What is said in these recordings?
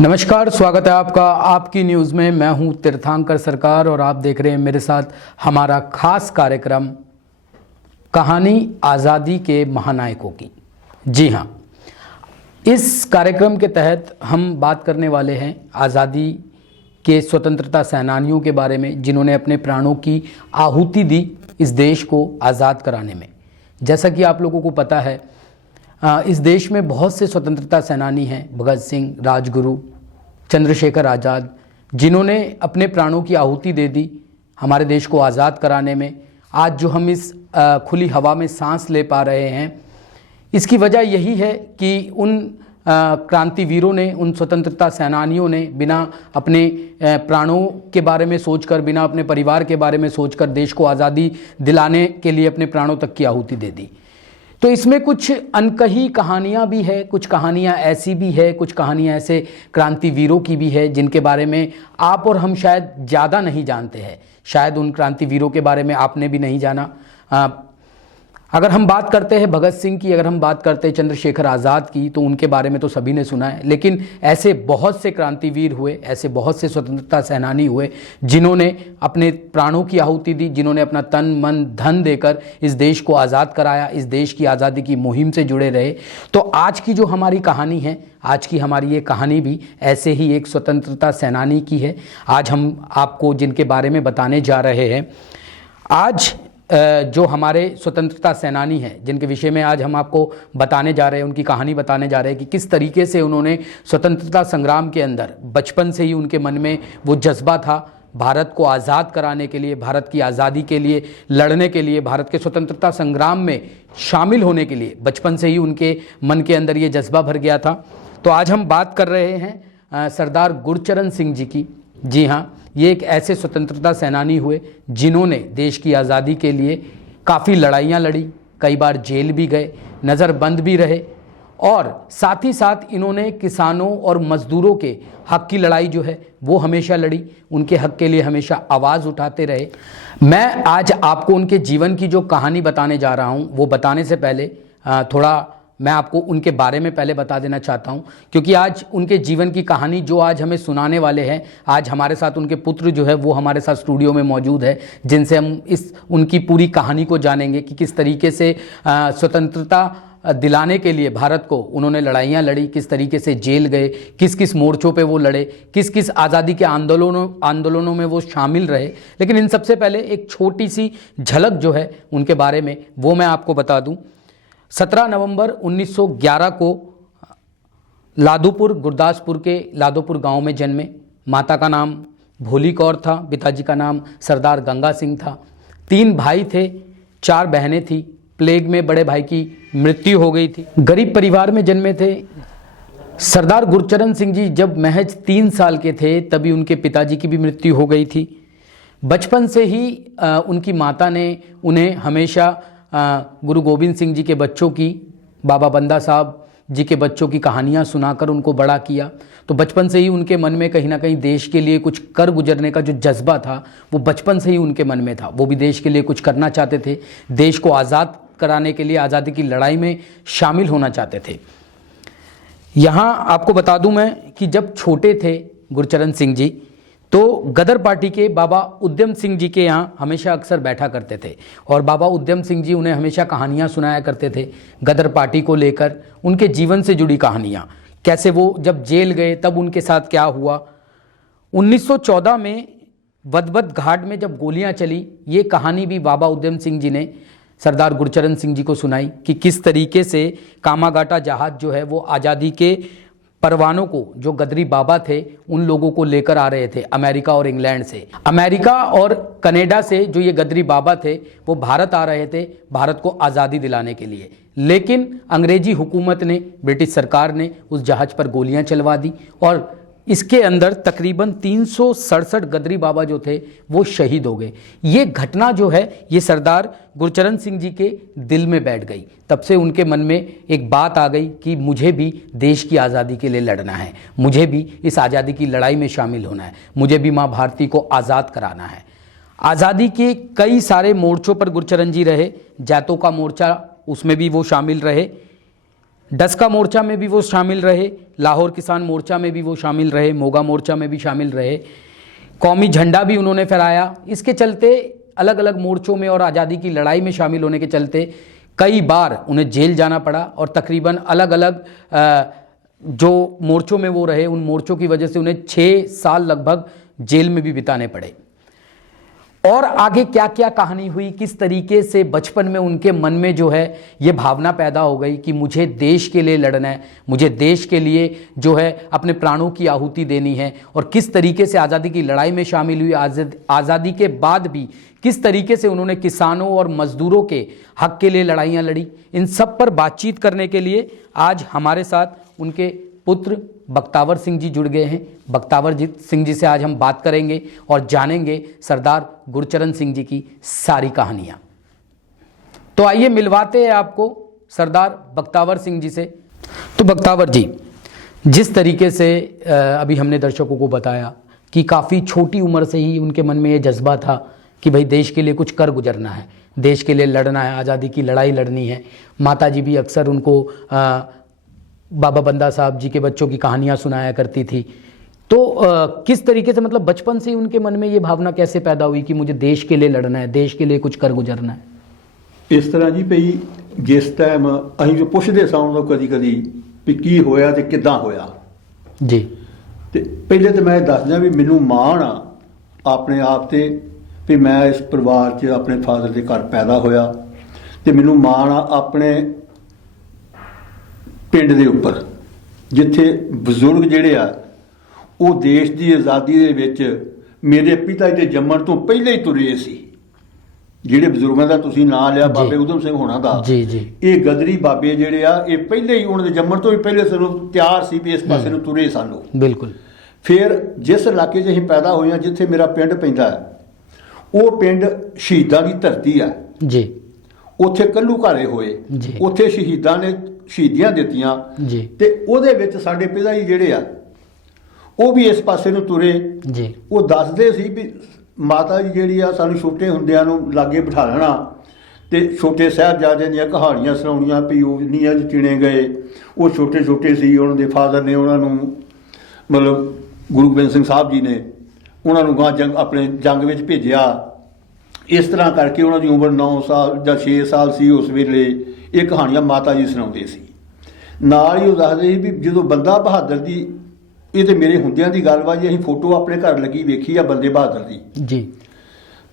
नमस्कार, स्वागत है आपका आपकी न्यूज़ में। मैं हूं तीर्थंकर सरकार और आप देख रहे हैं मेरे साथ हमारा खास कार्यक्रम कहानी आज़ादी के महानायकों की। जी हां, इस कार्यक्रम के तहत हम बात करने वाले हैं आज़ादी के स्वतंत्रता सेनानियों के बारे में, जिन्होंने अपने प्राणों की आहुति दी इस देश को आज़ाद कराने में। जैसा कि आप लोगों को पता है, इस देश में बहुत से स्वतंत्रता सेनानी हैं, भगत सिंह, राजगुरु, चंद्रशेखर आज़ाद, जिन्होंने अपने प्राणों की आहुति दे दी हमारे देश को आज़ाद कराने में। आज जो हम इस खुली हवा में सांस ले पा रहे हैं, इसकी वजह यही है कि उन क्रांतिवीरों ने, उन स्वतंत्रता सेनानियों ने बिना अपने प्राणों के बारे में सोचकर, बिना अपने परिवार के बारे में सोचकर देश को आज़ादी दिलाने के लिए अपने प्राणों तक की आहुति दे दी। तो इसमें कुछ अनकही कहानियाँ भी है, कुछ कहानियाँ ऐसी भी है, कुछ कहानियाँ ऐसे क्रांतिवीरों की भी है जिनके बारे में आप और हम शायद ज़्यादा नहीं जानते हैं। शायद उन क्रांतिवीरों के बारे में आपने भी नहीं जाना। अगर हम बात करते हैं भगत सिंह की, अगर हम बात करते हैं चंद्रशेखर आज़ाद की, तो उनके बारे में तो सभी ने सुना है। लेकिन ऐसे बहुत से क्रांतिवीर हुए, ऐसे बहुत से स्वतंत्रता सेनानी हुए जिन्होंने अपने प्राणों की आहुति दी, जिन्होंने अपना तन मन धन देकर इस देश को आज़ाद कराया, इस देश की आज़ादी की मुहिम से जुड़े रहे। तो आज की जो हमारी कहानी है, आज की हमारी ये कहानी भी ऐसे ही एक स्वतंत्रता सेनानी की है। आज हम आपको जिनके बारे में बताने जा रहे हैं, आज जो हमारे स्वतंत्रता सेनानी हैं, जिनके विषय में आज हम आपको बताने जा रहे हैं, उनकी कहानी बताने जा रहे हैं कि किस तरीके से उन्होंने स्वतंत्रता संग्राम के अंदर बचपन से ही उनके मन में वो जज्बा था भारत को आज़ाद कराने के लिए, भारत की आज़ादी के लिए लड़ने के लिए, भारत के स्वतंत्रता संग्राम में शामिल होने के लिए बचपन से ही उनके मन के अंदर ये जज्बा भर गया था। तो आज हम बात कर रहे हैं सरदार गुरचरण सिंह जी की। जी हाँ, ये एक ऐसे स्वतंत्रता सेनानी हुए जिन्होंने देश की आज़ादी के लिए काफ़ी लड़ाइयाँ लड़ी, कई बार जेल भी गए, नज़रबंद भी रहे, और साथ ही साथ इन्होंने किसानों और मज़दूरों के हक़ की लड़ाई जो है वो हमेशा लड़ी, उनके हक़ के लिए हमेशा आवाज़ उठाते रहे। मैं आज आपको उनके जीवन की जो कहानी बताने जा रहा हूँ, वो बताने से पहले थोड़ा मैं आपको उनके बारे में पहले बता देना चाहता हूं, क्योंकि आज उनके जीवन की कहानी जो आज हमें सुनाने वाले हैं, आज हमारे साथ उनके पुत्र जो है वो हमारे साथ स्टूडियो में मौजूद है, जिनसे हम इस उनकी पूरी कहानी को जानेंगे कि किस तरीके से स्वतंत्रता दिलाने के लिए भारत को उन्होंने लड़ाइयाँ लड़ी, किस तरीके से जेल गए, किस किस मोर्चों पे वो लड़े, किस किस आज़ादी के आंदोलनों में वो शामिल रहे। लेकिन इन सबसे पहले एक छोटी सी झलक जो है उनके बारे में वो मैं आपको बता दूँ। 17 नवंबर 1911 को लादोपुर, गुरदासपुर के लादोपुर गांव में जन्मे। माता का नाम भोली कौर था, पिताजी का नाम सरदार गंगा सिंह था। 3 भाई थे, 4 बहनें थी। प्लेग में बड़े भाई की मृत्यु हो गई थी। गरीब परिवार में जन्मे थे। सरदार गुरचरण सिंह जी जब महज 3 साल के थे तभी उनके पिताजी की भी मृत्यु हो गई थी। बचपन से ही उनकी माता ने उन्हें हमेशा गुरु गोविंद सिंह जी के बच्चों की, बाबा बंदा साहब जी के बच्चों की कहानियाँ सुनाकर उनको बड़ा किया। तो बचपन से ही उनके मन में कहीं ना कहीं देश के लिए कुछ कर गुजरने का जो जज्बा था वो बचपन से ही उनके मन में था। वो भी देश के लिए कुछ करना चाहते थे, देश को आज़ाद कराने के लिए, आज़ादी की लड़ाई में शामिल होना चाहते थे। यहाँ आपको बता दूँ मैं कि जब छोटे थे गुरचरण सिंह जी, तो गदर पार्टी के बाबा उद्यम सिंह जी के यहाँ हमेशा अक्सर बैठा करते थे, और बाबा उद्यम सिंह जी उन्हें हमेशा कहानियाँ सुनाया करते थे गदर पार्टी को लेकर, उनके जीवन से जुड़ी कहानियाँ, कैसे वो जब जेल गए तब उनके साथ क्या हुआ। 1914 में वदवद घाट में जब गोलियाँ चली, ये कहानी भी बाबा उद्यम सिंह जी ने सरदार गुरचरण सिंह जी को सुनाई कि किस तरीके से कामागाटा जहाज़ जो है वो आज़ादी के परवानों को, जो गदरी बाबा थे, उन लोगों को लेकर आ रहे थे अमेरिका और इंग्लैंड से। अमेरिका और कनाडा से जो ये गदरी बाबा थे वो भारत आ रहे थे भारत को आज़ादी दिलाने के लिए। लेकिन अंग्रेजी हुकूमत ने, ब्रिटिश सरकार ने उस जहाज़ पर गोलियां चलवा दी, और इसके अंदर तकरीबन 367 गदरी बाबा जो थे वो शहीद हो गए। ये घटना जो है ये सरदार गुरचरण सिंह जी के दिल में बैठ गई। तब से उनके मन में एक बात आ गई कि मुझे भी देश की आज़ादी के लिए लड़ना है, मुझे भी इस आज़ादी की लड़ाई में शामिल होना है, मुझे भी माँ भारती को आज़ाद कराना है। आज़ादी के कई सारे मोर्चों पर गुरचरण जी रहे। जैतों का मोर्चा, उसमें भी वो शामिल रहे। डस्का मोर्चा में भी वो शामिल रहे, लाहौर किसान मोर्चा में भी वो शामिल रहे, मोगा मोर्चा में भी शामिल रहे, कौमी झंडा भी उन्होंने फहराया। इसके चलते अलग अलग मोर्चों में और आज़ादी की लड़ाई में शामिल होने के चलते कई बार उन्हें जेल जाना पड़ा और तकरीबन अलग अलग जो मोर्चों में वो रहे उन मोर्चों की वजह से उन्हें 6 साल लगभग जेल में भी बिताने पड़े। और आगे क्या क्या कहानी हुई, किस तरीके से बचपन में उनके मन में जो है ये भावना पैदा हो गई कि मुझे देश के लिए लड़ना है, मुझे देश के लिए जो है अपने प्राणों की आहुति देनी है, और किस तरीके से आज़ादी की लड़ाई में शामिल हुई। आज़ादी के बाद भी किस तरीके से उन्होंने किसानों और मजदूरों के हक के लिए लड़ाइयाँ लड़ी, इन सब पर बातचीत करने के लिए आज हमारे साथ उनके पुत्र बख्तावर सिंह जी जुड़ गए हैं। बख्तावर सिंह जी से आज हम बात करेंगे और जानेंगे सरदार गुरचरण सिंह जी की सारी कहानियां। तो आइए मिलवाते हैं आपको सरदार बख्तावर सिंह जी से। तो बख्तावर जी, जिस तरीके से अभी हमने दर्शकों को बताया कि काफ़ी छोटी उम्र से ही उनके मन में ये जज्बा था कि भाई देश के लिए कुछ कर गुजरना है, देश के लिए लड़ना है, आज़ादी की लड़ाई लड़नी है। माता जी भी अक्सर उनको बाबा बंदा साहब जी के बच्चों की कहानियाँ सुनाया करती थी। तो किस तरीके से, मतलब बचपन से ही उनके मन में ये भावना कैसे पैदा हुई कि मुझे देश के लिए लड़ना है, देश के लिए कुछ कर गुजरना है? इस तरह जी भई जिस टाइम ਅਸੀਂ ਜੋ ਪੁੱਛਦੇ ਸਾਂ ਉਹਨੂੰ ਕਦੀ ਕਦੀ ਵੀ ਕੀ ਹੋਇਆ ਤੇ ਕਿੱਦਾਂ ਹੋਇਆ ਜੀ, ਤੇ ਪਹਿਲੇ ਤਾਂ ਮੈਂ ਦੱਸਦਾ ਵੀ ਮੈਨੂੰ ਮਾਣ ਆ ਆਪਣੇ ਆਪ ਤੇ ਵੀ ਮੈਂ ਇਸ ਪਰਿਵਾਰ 'ਚ ਆਪਣੇ ਫਾਦਰ ਦੇ ਘਰ ਪੈਦਾ ਹੋਇਆ ਤੇ ਮੈਨੂੰ ਮਾਣ ਆ ਆਪਣੇ ਪਿੰਡ ਦੇ ਉੱਪਰ ਜਿੱਥੇ ਬਜ਼ੁਰਗ ਜਿਹੜੇ ਆ ਉਹ ਦੇਸ਼ ਦੀ ਆਜ਼ਾਦੀ ਦੇ ਵਿੱਚ ਮੇਰੇ ਪਿਤਾ ਜੀ ਦੇ ਜੰਮਣ ਤੋਂ ਪਹਿਲਾਂ ਹੀ ਤੁਰੇ ਸੀ। ਜਿਹੜੇ ਬਜ਼ੁਰਗਾਂ ਦਾ ਤੁਸੀਂ ਨਾਂ ਲਿਆ ਬਾਬੇ ਊਧਮ ਸਿੰਘ ਹੋਣਾ ਦਾ, ਜੀ ਜੀ, ਇਹ ਗਦਰੀ ਬਾਬੇ ਜਿਹੜੇ ਆ ਇਹ ਪਹਿਲੇ ਹੀ ਉਹਨਾਂ ਦੇ ਜੰਮਣ ਤੋਂ ਹੀ ਪਹਿਲੇ ਸਾਨੂੰ ਤਿਆਰ ਸੀ ਵੀ ਇਸ ਪਾਸੇ ਨੂੰ ਤੁਰੇ ਸਾਨੂੰ। ਬਿਲਕੁਲ। ਫਿਰ ਜਿਸ ਇਲਾਕੇ 'ਚ ਅਸੀਂ ਪੈਦਾ ਹੋਏ ਹਾਂ, ਜਿੱਥੇ ਮੇਰਾ ਪਿੰਡ ਪੈਂਦਾ ਹੈ, ਉਹ ਪਿੰਡ ਸ਼ਹੀਦਾਂ ਦੀ ਧਰਤੀ ਆ ਜੀ। ਉੱਥੇ ਕੱਲੂ ਘਾਰੇ ਹੋਏ, ਉੱਥੇ ਸ਼ਹੀਦਾਂ ਨੇ ਸ਼ਹੀਦੀਆਂ ਦਿੱਤੀਆਂ ਜੀ, ਤੇ ਉਹਦੇ ਵਿੱਚ ਸਾਡੇ ਪਿਤਾ ਜੀ ਜਿਹੜੇ ਆ ਉਹ ਵੀ ਇਸ ਪਾਸੇ ਨੂੰ ਤੁਰੇ ਜੀ। ਉਹ ਦੱਸਦੇ ਸੀ ਵੀ ਮਾਤਾ ਜੀ ਜਿਹੜੀ ਆ ਸਾਨੂੰ ਛੋਟੇ ਹੁੰਦਿਆਂ ਨੂੰ ਲਾਗੇ ਬਿਠਾ ਲੈਣਾ ਤੇ ਛੋਟੇ ਸਾਹਿਬਜ਼ਾਦਿਆਂ ਦੀਆਂ ਕਹਾਣੀਆਂ ਸੁਣਾਉਣੀਆਂ ਵੀ ਉਹ ਨੀਆਂ 'ਚ ਚਿਣੇ ਗਏ, ਉਹ ਛੋਟੇ ਛੋਟੇ ਸੀ, ਉਹਨਾਂ ਦੇ ਫਾਦਰ ਨੇ ਉਹਨਾਂ ਨੂੰ ਮਤਲਬ ਗੁਰੂ ਗੋਬਿੰਦ ਸਿੰਘ ਸਾਹਿਬ ਜੀ ਨੇ ਉਹਨਾਂ ਨੂੰ ਗਾਂ ਆਪਣੇ ਜੰਗ ਵਿੱਚ ਭੇਜਿਆ। ਇਸ ਤਰ੍ਹਾਂ ਕਰਕੇ ਉਹਨਾਂ ਦੀ ਉਮਰ 9 ਸਾਲ ਜਾਂ 6 ਸਾਲ ਸੀ ਉਸ ਵੇਲੇ। ਇਹ ਕਹਾਣੀਆਂ ਮਾਤਾ ਜੀ ਸੁਣਾਉਂਦੇ ਸੀ। ਨਾਲ ਹੀ ਉਹ ਦੱਸਦੇ ਸੀ ਵੀ ਜਦੋਂ ਬੰਦਾ ਬਹਾਦਰ ਦੀ, ਇਹ ਤੇ ਮੇਰੇ ਹੁੰਦਿਆਂ ਦੀ ਗੱਲ ਵਾ ਜੀ, ਅਸੀਂ ਫੋਟੋ ਆਪਣੇ ਘਰ ਲੱਗੀ ਵੇਖੀ ਆ ਬੰਦੇ ਬਹਾਦਰ ਦੀ ਜੀ।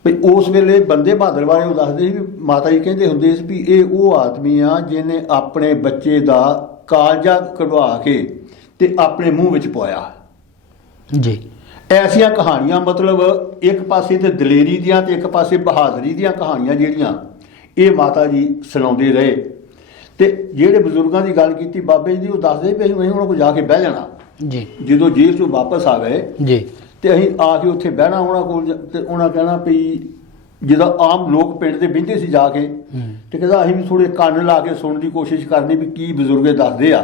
ਵੀ ਉਸ ਵੇਲੇ ਬੰਦੇ ਬਹਾਦਰ ਬਾਰੇ ਉਹ ਦੱਸਦੇ ਸੀ ਵੀ ਮਾਤਾ ਜੀ ਕਹਿੰਦੇ ਹੁੰਦੇ ਸੀ ਵੀ ਇਹ ਉਹ ਆਦਮੀ ਆ ਜਿਹਨੇ ਆਪਣੇ ਬੱਚੇ ਦਾ ਕਾਲਜਾ ਕਢਵਾ ਕੇ ਤੇ ਆਪਣੇ ਮੂੰਹ ਵਿੱਚ ਪਵਾਇਆ ਜੀ। ਐਸੀਆਂ ਕਹਾਣੀਆਂ, ਮਤਲਬ ਇੱਕ ਪਾਸੇ ਤੇ ਦਲੇਰੀ ਦੀਆਂ ਤੇ ਇੱਕ ਪਾਸੇ ਬਹਾਦਰੀ ਦੀਆਂ ਕਹਾਣੀਆਂ ਜਿਹੜੀਆਂ ਇਹ ਮਾਤਾ ਜੀ ਸੁਣਾਉਂਦੇ ਰਹੇ। ਤੇ ਜਿਹੜੇ ਬਜ਼ੁਰਗਾਂ ਦੀ ਗੱਲ ਕੀਤੀ ਬਾਬੇ ਜੀ ਦੀ, ਉਹ ਦੱਸਦੇ ਵੀ ਅਸੀਂ ਉਹਨਾਂ ਕੋਲ ਜਾ ਕੇ ਬਹਿ ਜਾਣਾ ਜੀ। ਜਦੋਂ ਜੇਲ੍ਹ ਚੋਂ ਵਾਪਸ ਆ ਗਏ ਜੀ ਤੇ ਅਸੀਂ ਆ ਕੇ ਉੱਥੇ ਬਹਿਣਾ ਉਹਨਾਂ ਕੋਲ ਤੇ ਉਹਨਾਂ ਕਹਿਣਾ ਵੀ ਜਿੱਦਾਂ ਆਮ ਲੋਕ ਪਿੰਡ ਦੇ ਬਹਿੰਦੇ ਸੀ ਜਾ ਕੇ, ਤੇ ਕਹਿੰਦਾ ਅਸੀਂ ਵੀ ਥੋੜੇ ਕੰਨ ਲਾ ਕੇ ਸੁਣਨ ਦੀ ਕੋਸ਼ਿਸ਼ ਕਰਨੀ ਵੀ ਕੀ ਬਜ਼ੁਰਗੇ ਦੱਸਦੇ ਆ।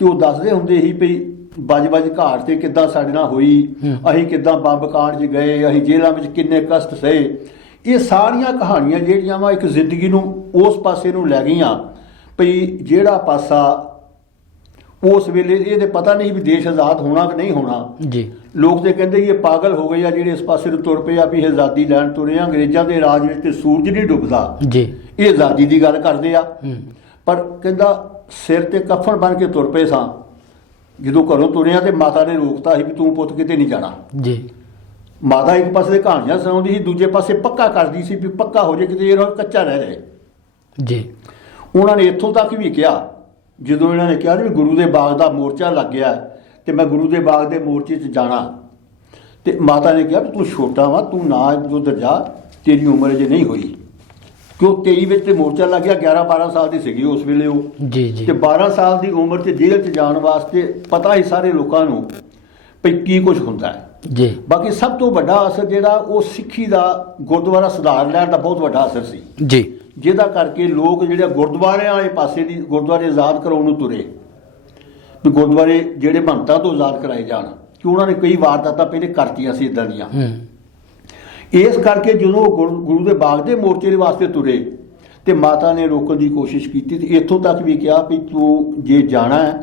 ਤੇ ਉਹ ਦੱਸਦੇ ਹੁੰਦੇ ਸੀ ਵੀ ਬੱਜ ਘਾਟ ਤੇ ਕਿੱਦਾਂ ਸਾਡੇ ਨਾਲ ਹੋਈ, ਅਸੀਂ ਕਿੱਦਾਂ ਬੰਬ ਕਾਂਡ 'ਚ ਗਏ, ਅਸੀਂ ਜੇਲ੍ਹਾਂ ਵਿੱਚ ਕਿੰਨੇ ਕਸ਼ਟ ਸਹੇ। ਇਹ ਸਾਰੀਆਂ ਕਹਾਣੀਆਂ ਜਿਹੜੀਆਂ ਵਾ ਇੱਕ ਜ਼ਿੰਦਗੀ ਨੂੰ ਉਸ ਪਾਸੇ ਨੂੰ ਲੈ ਗਈਆਂ ਭਈ ਜਿਹੜਾ ਪਾਸਾ ਉਸ ਵੇਲੇ ਇਹਦੇ ਪਤਾ ਨਹੀਂ ਵੀ ਦੇਸ਼ ਆਜ਼ਾਦ ਹੋਣਾ ਕਿ ਨਹੀਂ ਹੋਣਾ ਜੀ। ਲੋਕ ਤੇ ਕਹਿੰਦੇ ਇਹ ਪਾਗਲ ਹੋ ਗਏ ਆ ਜਿਹੜੇ ਇਸ ਪਾਸੇ ਨੂੰ ਤੁਰ ਪਏ ਆ ਵੀ ਆਜ਼ਾਦੀ ਲੈਣ ਤੁਰੇ ਆ। ਅੰਗਰੇਜ਼ਾਂ ਦੇ ਰਾਜ ਵਿੱਚ ਤੇ ਸੂਰਜ ਨਹੀਂ ਡੁੱਬਦਾ ਜੀ, ਇਹ ਆਜ਼ਾਦੀ ਦੀ ਗੱਲ ਕਰਦੇ ਆ। ਪਰ ਕਹਿੰਦਾ ਸਿਰ ਤੇ ਕਫਨ ਬਣ ਕੇ ਤੁਰ ਪਏ ਸਾਂ ਜਦੋਂ ਘਰੋਂ ਤੁਰਿਆ ਤੇ ਮਾਤਾ ਨੇ ਰੋਕਤਾ ਸੀ ਵੀ ਤੂੰ ਪੁੱਤ ਕਿਤੇ ਨਹੀਂ ਜਾਣਾ ਜੀ। ਮਾਤਾ ਇੱਕ ਪਾਸੇ ਕਹਾਣੀਆਂ ਸੁਣਾਉਂਦੀ ਸੀ, ਦੂਜੇ ਪਾਸੇ ਪੱਕਾ ਕਰਦੀ ਸੀ ਵੀ ਪੱਕਾ ਹੋ ਜੇ ਕਿਤੇ ਇਹ ਕੱਚਾ ਰਹਿ ਜਾਏ ਜੀ। ਉਹਨਾਂ ਨੇ ਇੱਥੋਂ ਤੱਕ ਵੀ ਕਿਹਾ ਜਦੋਂ ਇਹਨਾਂ ਨੇ ਕਿਹਾ ਵੀ ਗੁਰੂ ਦੇ ਬਾਗ ਦਾ ਮੋਰਚਾ ਲੱਗ ਗਿਆ ਤੇ ਮੈਂ ਗੁਰੂ ਦੇ ਬਾਗ ਦੇ ਮੋਰਚੇ 'ਚ ਜਾਣਾ, ਤੇ ਮਾਤਾ ਨੇ ਕਿਹਾ ਵੀ ਤੂੰ ਛੋਟਾ ਵਾ, ਤੂੰ ਨਾ ਉੱਧਰ ਜਾ, ਤੇਰੀ ਉਮਰ ਅਜੇ ਨਹੀਂ ਹੋਈ। ਕਿਉਂ 23 ਵਿੱਚ ਤੇ ਮੋਰਚਾ ਲੱਗ ਗਿਆ, 11-12 ਸਾਲ ਦੀ ਸੀਗੀ ਉਸ ਵੇਲੇ ਉਹ ਜੀ ਜੀ। ਤੇ 12 ਸਾਲ ਦੀ ਉਮਰ 'ਚ ਜੇਲ੍ਹ 'ਚ ਜਾਣ ਵਾਸਤੇ ਪਤਾ ਹੀ ਸਾਰੇ ਲੋਕਾਂ ਨੂੰ ਵੀ ਕੀ ਕੁਝ ਹੁੰਦਾ ਹੈ ਜੀ। ਬਾਕੀ ਸਭ ਤੋਂ ਵੱਡਾ ਅਸਰ ਜਿਹੜਾ ਉਹ ਸਿੱਖੀ ਦਾ ਗੁਰਦੁਆਰਾ ਸੁਧਾਰ ਲੈਣ ਦਾ ਬਹੁਤ ਵੱਡਾ ਅਸਰ ਸੀ ਜੀ, ਜਿਹਦਾ ਕਰਕੇ ਲੋਕ ਜਿਹੜੇ ਗੁਰਦੁਆਰਿਆਂ ਵਾਲੇ ਪਾਸੇ ਦੀ ਗੁਰਦੁਆਰੇ ਆਜ਼ਾਦ ਕਰਾਉਣ ਨੂੰ ਤੁਰੇ ਵੀ ਗੁਰਦੁਆਰੇ ਜਿਹੜੇ ਮਹੰਤਾਂ ਤੋਂ ਆਜ਼ਾਦ ਕਰਾਏ ਜਾਣ, ਕਿ ਉਹਨਾਂ ਨੇ ਕਈ ਵਾਰਦਾਤਾਂ ਪਹਿਲੇ ਕਰਤੀਆਂ ਸੀ ਇਦਾਂ ਦੀਆਂ। ਇਸ ਕਰਕੇ ਜਦੋਂ ਗੁਰੂ ਦੇ ਬਾਗ ਦੇ ਮੋਰਚੇ ਦੇ ਵਾਸਤੇ ਤੁਰੇ ਤੇ ਮਾਤਾ ਨੇ ਰੋਕਣ ਦੀ ਕੋਸ਼ਿਸ਼ ਕੀਤੀ ਤੇ ਇੱਥੋਂ ਤੱਕ ਵੀ ਕਿਹਾ ਵੀ ਤੂੰ ਜੇ ਜਾਣਾ ਹੈ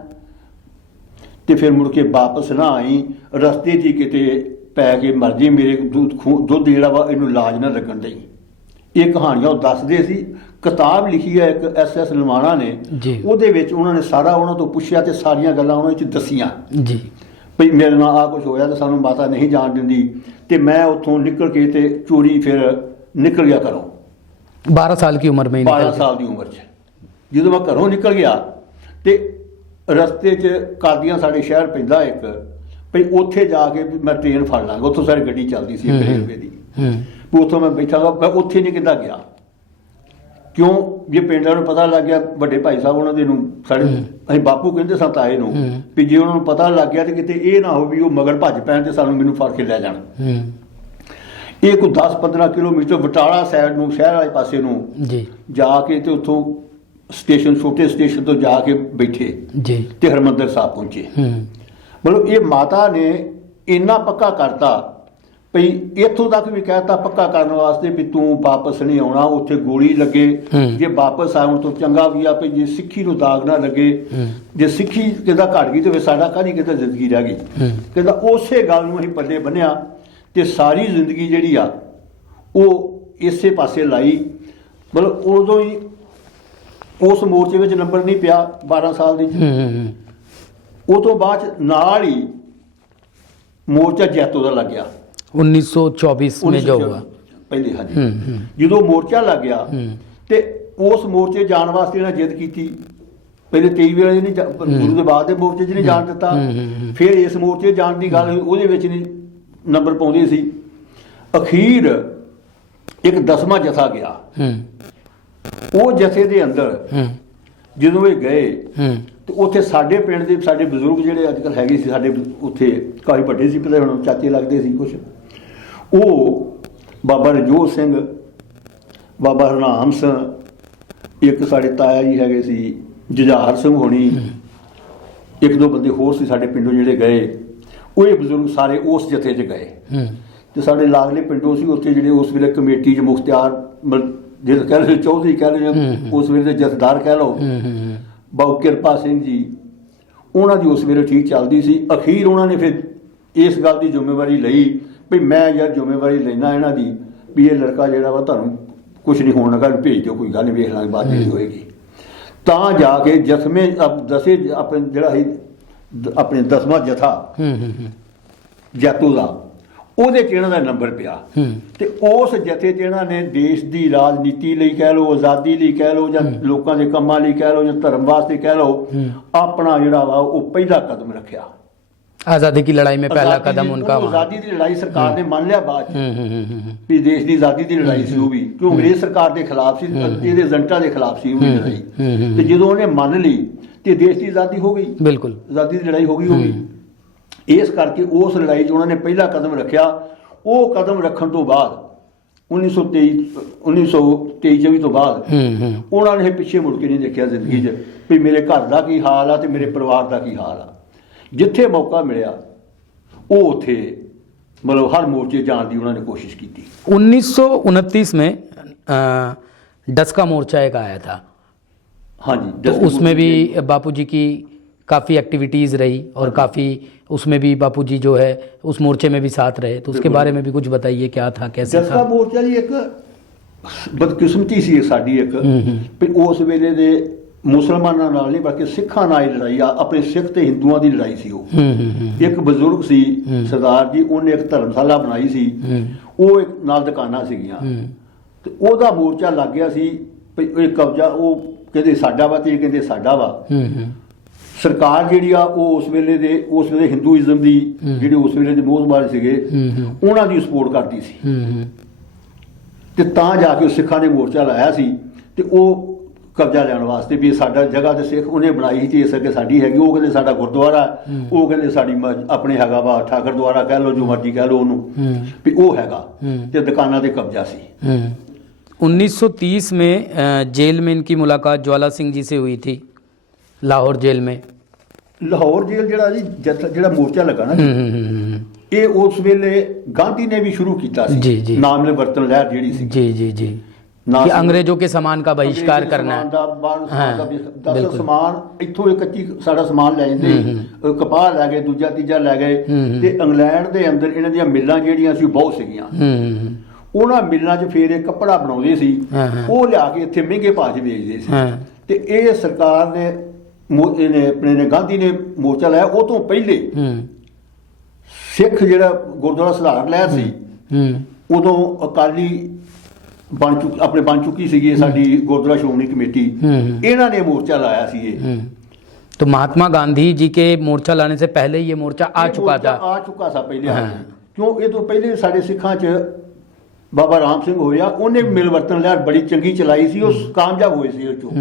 ਤੇ ਫਿਰ ਮੁੜ ਕੇ ਵਾਪਸ ਨਾ ਆਈ, ਰਸਤੇ 'ਚ ਹੀ ਕਿਤੇ ਪੈ ਕੇ ਮਰ ਜੇ, ਮੇਰੇ ਦੁੱਧ ਜਿਹੜਾ ਵਾ ਇਹਨੂੰ ਲਾਜ ਨਾ ਲੱਗਣ ਦੇਈ। ਇਹ ਕਹਾਣੀਆਂ ਉਹ ਦੱਸਦੇ ਸੀ। ਕਿਤਾਬ ਲਿਖੀ ਹੈ ਇੱਕ SS ਲਮਾਣਾ ਨੇ, ਉਹਦੇ ਵਿੱਚ ਉਹਨਾਂ ਨੇ ਸਾਰਾ ਉਹਨਾਂ ਤੋਂ ਪੁੱਛਿਆ ਤੇ ਸਾਰੀਆਂ ਗੱਲਾਂ ਉਹਨਾਂ ਵਿੱਚ ਦੱਸੀਆਂ ਜੀ ਵੀ ਮੇਰੇ ਨਾਲ ਆਹ ਕੁਝ ਹੋਇਆ ਤੇ ਸਾਨੂੰ ਮਾਤਾ ਨਹੀਂ ਜਾਣ ਦਿੰਦੀ ਤੇ मैं ਉੱਥੋਂ ਨਿਕਲ ਕੇ ਤੇ ਚੋਰੀ ਫਿਰ ਨਿਕਲ ਗਿਆ ਘਰੋਂ। 12 साल की उम्र में 12 ਸਾਲ ਦੀ ਉਮਰ 'ਚ ਜਦੋਂ ਮੈਂ ਘਰੋਂ ਨਿਕਲ ਗਿਆ ਤੇ ਰਸਤੇ 'ਚ ਕਾਦੀਆਂ ਸਾਡੇ ਸ਼ਹਿਰ ਪੈਂਦਾ ਇੱਕ, ਭਈ ਉੱਥੇ ਜਾ ਕੇ ਵੀ ਮੈਂ ਟ੍ਰੇਨ ਫੜ ਲਾਂਗਾ। ਉੱਥੋਂ ਸਾਡੀ ਗੱਡੀ ਚੱਲਦੀ ਸੀ ਰੇਲਵੇ ਦੀ, ਵੀ ਉੱਥੋਂ ਮੈਂ ਬੈਠਾਂਗਾ। ਮੈਂ ਉੱਥੇ ਨਹੀਂ ਕਿੱਦਾਂ ਗਿਆ, ਕਿਉਂ ਜੇ ਪਿੰਡਾਂ ਨੂੰ ਪਤਾ ਲੱਗ ਗਿਆ, ਵੱਡੇ ਭਾਈ ਸਾਹਿਬ ਉਹਨਾਂ ਦੇ ਨੂੰ ਸਾਡੇ ਅਸੀਂ ਬਾਪੂ ਕਹਿੰਦੇ ਸਾਂ ਤਾਏ ਨੂੰ, ਵੀ ਜੇ ਉਹਨਾਂ ਨੂੰ ਪਤਾ ਲੱਗ ਗਿਆ ਤੇ ਕਿਤੇ ਇਹ ਨਾ ਹੋ ਵੀ ਉਹ ਮਗਰ ਭੱਜ ਪੈਣ ਤੇ ਸਾਨੂੰ ਮੈਨੂੰ ਫੜ ਕੇ ਲੈ ਜਾਣ। ਇਹ ਕੋਈ 10-15 ਕਿਲੋਮੀਟਰ ਬਟਾਲਾ ਸਾਈਡ ਨੂੰ, ਸ਼ਹਿਰ ਵਾਲੇ ਪਾਸੇ ਨੂੰ ਜਾ ਕੇ ਤੇ ਉੱਥੋਂ ਸਟੇਸ਼ਨ, ਛੋਟੇ ਸਟੇਸ਼ਨ ਤੋਂ ਜਾ ਕੇ ਬੈਠੇ ਤੇ ਹਰਿਮੰਦਰ ਸਾਹਿਬ ਪਹੁੰਚੇ। ਮਤਲਬ ਇਹ ਮਾਤਾ ਨੇ ਇੰਨਾ ਪੱਕਾ ਕਰਤਾ ਭਈ ਇੱਥੋਂ ਤੱਕ ਵੀ ਕਹਿਤਾ ਪੱਕਾ ਕਰਨ ਵਾਸਤੇ ਵੀ ਤੂੰ ਵਾਪਸ ਨਹੀਂ ਆਉਣਾ, ਉੱਥੇ ਗੋਲੀ ਲੱਗੇ ਜੇ ਵਾਪਸ ਆਉਣ ਤੋਂ ਚੰਗਾ ਵੀ ਆ ਭਈ ਜੇ ਸਿੱਖੀ ਨੂੰ ਦਾਗ ਨਾ ਲੱਗੇ, ਜੇ ਸਿੱਖੀ ਕਹਿੰਦਾ ਘਟ ਗਈ ਤੇ ਫਿਰ ਸਾਡਾ ਕਾਹਦੀ ਕਹਿੰਦਾ ਜ਼ਿੰਦਗੀ ਰਹਿ ਗਈ। ਕਹਿੰਦਾ ਉਸੇ ਗੱਲ ਨੂੰ ਅਸੀਂ ਪੱਲੇ ਬੰਨਿਆ ਤੇ ਸਾਰੀ ਜ਼ਿੰਦਗੀ ਜਿਹੜੀ ਆ ਉਹ ਇਸੇ ਪਾਸੇ ਲਾਈ। ਮਤਲਬ ਉਦੋਂ ਹੀ ਉਸ ਮੋਰਚੇ ਵਿੱਚ ਨੰਬਰ ਨਹੀਂ ਪਿਆ 12 ਸਾਲ ਦੀ। ਉਹ ਤੋਂ ਬਾਅਦ ਨਾਲ ਹੀ ਮੋਰਚਾ ਜੈਤੋ ਦਾ ਲੱਗ ਗਿਆ 1924 में जो हुआ ਪਹਿਲੇ। ਹਾਂਜੀ, ਜਦੋਂ ਮੋਰਚਾ ਲੱਗ ਗਿਆ ਤੇ ਉਸ ਮੋਰਚੇ ਜਾਣ ਵਾਸਤੇ ਇਹਨਾਂ ਜਿੱਦ ਕੀਤੀ। ਪਹਿਲੇ 23 ਵੇਲੇ ਨਹੀਂ ਗੁਰੂ ਦੇ ਬਾਅਦ ਦੇ ਮੋਰਚੇ 'ਚ ਨਹੀਂ ਜਾਣ ਦਿੱਤਾ, ਫਿਰ ਇਸ ਮੋਰਚੇ ਜਾਣ ਦੀ ਗੱਲ ਹੋਈ, ਉਹਦੇ ਵਿੱਚ ਨਹੀਂ ਨੰਬਰ ਪਾਉਂਦੇ ਸੀ। ਅਖੀਰ ਇੱਕ 10ਵਾਂ ਜਥਾ ਗਿਆ। ਉਹ ਜਥੇ ਦੇ ਅੰਦਰ ਜਦੋਂ ਇਹ ਗਏ ਤੇ ਉੱਥੇ ਸਾਡੇ ਪਿੰਡ ਦੇ ਸਾਡੇ ਬਜ਼ੁਰਗ ਜਿਹੜੇ ਅੱਜ ਕੱਲ੍ਹ ਹੈਗੇ ਸੀ, ਸਾਡੇ ਉੱਥੇ ਕਾਫੀ ਵੱਡੇ ਸੀ, ਪਹਿਲੇ ਹੁਣ ਚਾਚੇ ਲੱਗਦੇ ਸੀ ਕੁਛ, ਉਹ ਬਾਬਾ ਰਜੋਤ ਸਿੰਘ, ਬਾਬਾ ਹਰਨਾਮ ਸਿੰਘ, ਇੱਕ ਸਾਡੇ ਤਾਇਆ ਜੀ ਹੈਗੇ ਸੀ ਜੁਝਾਰ ਸਿੰਘ ਹੋਣੀ, ਇੱਕ ਦੋ ਬੰਦੇ ਹੋਰ ਸੀ ਸਾਡੇ ਪਿੰਡੋਂ ਜਿਹੜੇ ਗਏ। ਉਹ ਇਹ ਬਜ਼ੁਰਗ ਸਾਰੇ ਉਸ ਜਥੇ 'ਚ ਗਏ ਤੇ ਸਾਡੇ ਲਾਗਲੇ ਪਿੰਡੋਂ ਸੀ ਉੱਥੇ ਜਿਹੜੇ ਉਸ ਵੇਲੇ ਕਮੇਟੀ 'ਚ ਮੁਖਤਿਆਰ ਜਿਹਨੂੰ ਕਹਿ ਲਓ ਚੌਧਰੀ ਕਹਿ ਲਓ, ਉਸ ਵੇਲੇ ਦੇ ਜਥੇਦਾਰ ਕਹਿ ਲਓ, ਬਾਬੂ ਕਿਰਪਾ ਸਿੰਘ ਜੀ, ਉਹਨਾਂ ਦੀ ਉਸ ਵੇਲੇ ਠੀਕ ਚੱਲਦੀ ਸੀ। ਅਖੀਰ ਉਹਨਾਂ ਨੇ ਫਿਰ ਇਸ ਗੱਲ ਦੀ ਜ਼ਿੰਮੇਵਾਰੀ ਲਈ ਵੀ ਮੈਂ ਯਾਰ ਜ਼ਿੰਮੇਵਾਰੀ ਲੈਣਾ ਇਹਨਾਂ ਦੀ, ਵੀ ਇਹ ਲੜਕਾ ਜਿਹੜਾ ਵਾ ਤੁਹਾਨੂੰ ਕੁਝ ਨਹੀਂ ਹੋਣ ਲੱਗਾ, ਭੇਜ ਦਿਓ, ਕੋਈ ਗੱਲ ਨਹੀਂ, ਵੇਖ ਲਾਂਗੇ ਬਾਅਦ ਜਿਹੜੀ ਹੋਏਗੀ। ਤਾਂ ਜਾ ਕੇ ਜਥਮੇ ਦਸੇ ਆਪਣੇ ਜਿਹੜਾ ਸੀ ਆਪਣੇ 10ਵਾਂ ਜਥਾ ਜੈਤੋ ਦਾ, ਉਹਦੇ 'ਚ ਇਹਨਾਂ ਦਾ ਨੰਬਰ ਪਿਆ ਤੇ ਉਸ ਜਥੇ 'ਚ ਇਹਨਾਂ ਨੇ ਦੇਸ਼ ਦੀ ਰਾਜਨੀਤੀ ਲਈ ਕਹਿ ਲਓ, ਆਜ਼ਾਦੀ ਲਈ ਕਹਿ ਲਓ, ਜਾਂ ਲੋਕਾਂ ਦੇ ਕੰਮਾਂ ਲਈ ਕਹਿ ਲਓ, ਜਾਂ ਧਰਮ ਵਾਸਤੇ ਕਹਿ ਲਓ, ਆਪਣਾ ਜਿਹੜਾ ਵਾ ਉਹ ਪਹਿਲਾ ਕਦਮ ਰੱਖਿਆ। आज़ादी की लड़ाई में पहला कदम उनका। आज़ादी की लड़ाई सरकार ने मान लिया बाद भी देश की आज़ादी की लड़ाई सी वो भी, क्यों अंग्रेज सरकार के खिलाफ सी, ਇਹਦੇ ਏਜੰਟਾਂ ਦੇ ਖਿਲਾਫ ਸੀ ਉਹ ਲੜਾਈ। ਤੇ ਜਦੋਂ ਉਹਨੇ ਮੰਨ ਲਈ ਤੇ ਦੇਸ਼ ਦੀ ਆਜ਼ਾਦੀ ਹੋ ਗਈ, ਬਿਲਕੁਲ ਆਜ਼ਾਦੀ ਦੀ ਲੜਾਈ ਹੋ ਗਈ। ਇਸ ਕਰਕੇ ਉਸ ਲੜਾਈ 'ਚ ਉਹਨਾਂ ਨੇ ਪਹਿਲਾ ਕਦਮ ਰੱਖਿਆ। ਉਹ ਕਦਮ ਰੱਖਣ ਤੋਂ ਬਾਅਦ 1923 ਤੋਂ ਬਾਅਦ ਉਹਨਾਂ ਨੇ ਪਿੱਛੇ ਮੁੜ ਕੇ ਨਹੀਂ ਦੇਖਿਆ ਜ਼ਿੰਦਗੀ 'ਚ ਵੀ ਮੇਰੇ ਘਰ ਦਾ ਕੀ ਹਾਲ ਆ ਤੇ ਮੇਰੇ ਪਰਿਵਾਰ ਦਾ ਕੀ ਹਾਲ ਆ। ਜਿੱਥੇ ਮੌਕਾ ਮਿਲਿਆ ਉਹ ਉੱਥੇ मतलब हर मोर्चे जाने की उन्होंने कोशिश की थी। 1929 में डस्का मोर्चा एक आया था। हाँ जी, तो उसमें भी बापूजी की काफ़ी एक्टिविटीज़ रही और काफ़ी उसमें भी बापूजी जो है उस मोर्चे में भी साथ रहे, तो उसके बारे में भी कुछ बताइए, क्या था, कैसे डस्का मोर्चा जी एक बदकिस्मती सी साडी एक भी उस वेले दे मुसलमानां नाल नहीं बल्कि सिखां नाल लड़ाई आ, अपने सिख ते हिंदुआं दी लड़ाई सी। वो एक बजुर्ग सी सरदार जी, उन्हें एक धर्मशाला बनाई सी, वो एक नाल दुकानां सीगियां ते ओहदा मोर्चा लग गया सी भी ये कब्जा, वो कहंदे साडा वा ते कहंदे साडा वा। सरकार जिहड़ी आ उस वेले हिंदूइज्म दी जिहड़ी उस वेले दे मोहतबार सीगे उन्हां दी सपोर्ट करदी सी ते तां जाके सिखां ने मोर्चा लाया सी ते ਉਹ कब्जा लैण वास्ते भी साडा जगह ते सिख उन्हें बनाई थी, इस अगे साडी हैगी, वो कहंदे साडा गुरुद्वारा, वो कहंदे साडी अपने हैगा वा ठाकर द्वारा कह लो, जो मर्जी कह लो उन्होंने भी वो हैगा ते दुकानां ते कब्जा सी। 1930 में जेल में इनकी मुलाकात ज्वाला सिंह जी से हुई थी, लाहौर जेल में। लाहौर जेल जिहड़ा जी जिहड़ा मोर्चा लगा ना ये उस वेले गांधी ने भी शुरू किया सी, नाम ने बरतन लहर जिहड़ी सी जी जी जी ਨਾ कि ਸੀ। अंग्रेजों के सामान का बहिष्कार ਅੰਗਰੇਜ਼ੀ करना ਸਮਾਨ है। ਦਾ ਬਾਹਰ ਸਮਾਨ ਦਾ ਹਾਂ, ਦਸ ਬਿਲਕੁਲ। ਸਮਾਨ ਇੱਥੋਂ ਇੱਕ ਕੱਚੀ ਸਾਡਾ ਸਮਾਨ ਲੈ ਜਾਂਦੇ ਕਪਾਹ ਲੈ ਗਏ, ਦੂਜਾ ਤੀਜਾ ਲੈ ਗਏ ਤੇ ਇੰਗਲੈਂਡ ਦੇ ਅੰਦਰ ਇਹਨਾਂ ਦੀਆਂ ਮਿੱਲਾਂ ਜਿਹੜੀਆਂ ਸੀ ਬਹੁਤ ਸੀਗੀਆਂ। ਉਹਨਾਂ ਮਿੱਲਾਂ 'ਚ ਫਿਰ ਇਹ ਕੱਪੜਾ ਬਣਾਉਂਦੇ ਸੀ, ਉਹ ਲਿਆ ਕੇ ਇੱਥੇ ਮਹਿੰਗੇ ਭਾਅ 'ਚ ਵੇਚਦੇ ਸੀ। ਤੇ ਇਹ ਸਰਕਾਰ ਨੇ ਇਹਨੇ ਆਪਣੇ ਨੇ ਗਾਂਧੀ ਨੇ ਮੋਰਚਾ ਲਾਇਆ। ਉਹ ਤੋਂ ਪਹਿਲੇ ਸਿੱਖ ਜਿਹੜਾ ਗੁਰਦੁਆਰਾ ਸੁਧਾਰ ਲਹਿਰ ਸੀ, ਉਦੋਂ ਅਕਾਲੀ ਬਣ ਚੁੱਕੀ ਸੀਗੀ ਸਾਡੀ ਗੁਰਦੁਆਰਾ ਸ਼੍ਰੋਮਣੀ ਕਮੇਟੀ, ਇਹਨਾਂ ਨੇ ਮੋਰਚਾ ਲਾਇਆ ਸੀ ਇਹ। तो महात्मा गांधी जी के मोर्चा लाने से पहले ये मोर्चा आ चुका था। ਆ ਚੁੱਕਾ ਸੀ ਪਹਿਲੇ। ਕਿਉਂ ਇਹ ਤੋਂ ਪਹਿਲੇ ਸਾਡੇ ਸਿੱਖਾਂ 'ਚ ਬਾਬਾ ਰਾਮ ਸਿੰਘ ਹੋਇਆ, ਉਹਨੇ ਮਿਲਵਰਤਨ ਲਹਿਰ ਬੜੀ ਚੰਗੀ ਚਲਾਈ ਸੀ, ਉਹ ਕਾਮਯਾਬ ਹੋਏ ਸੀ। ਉਹ ਚੋਂ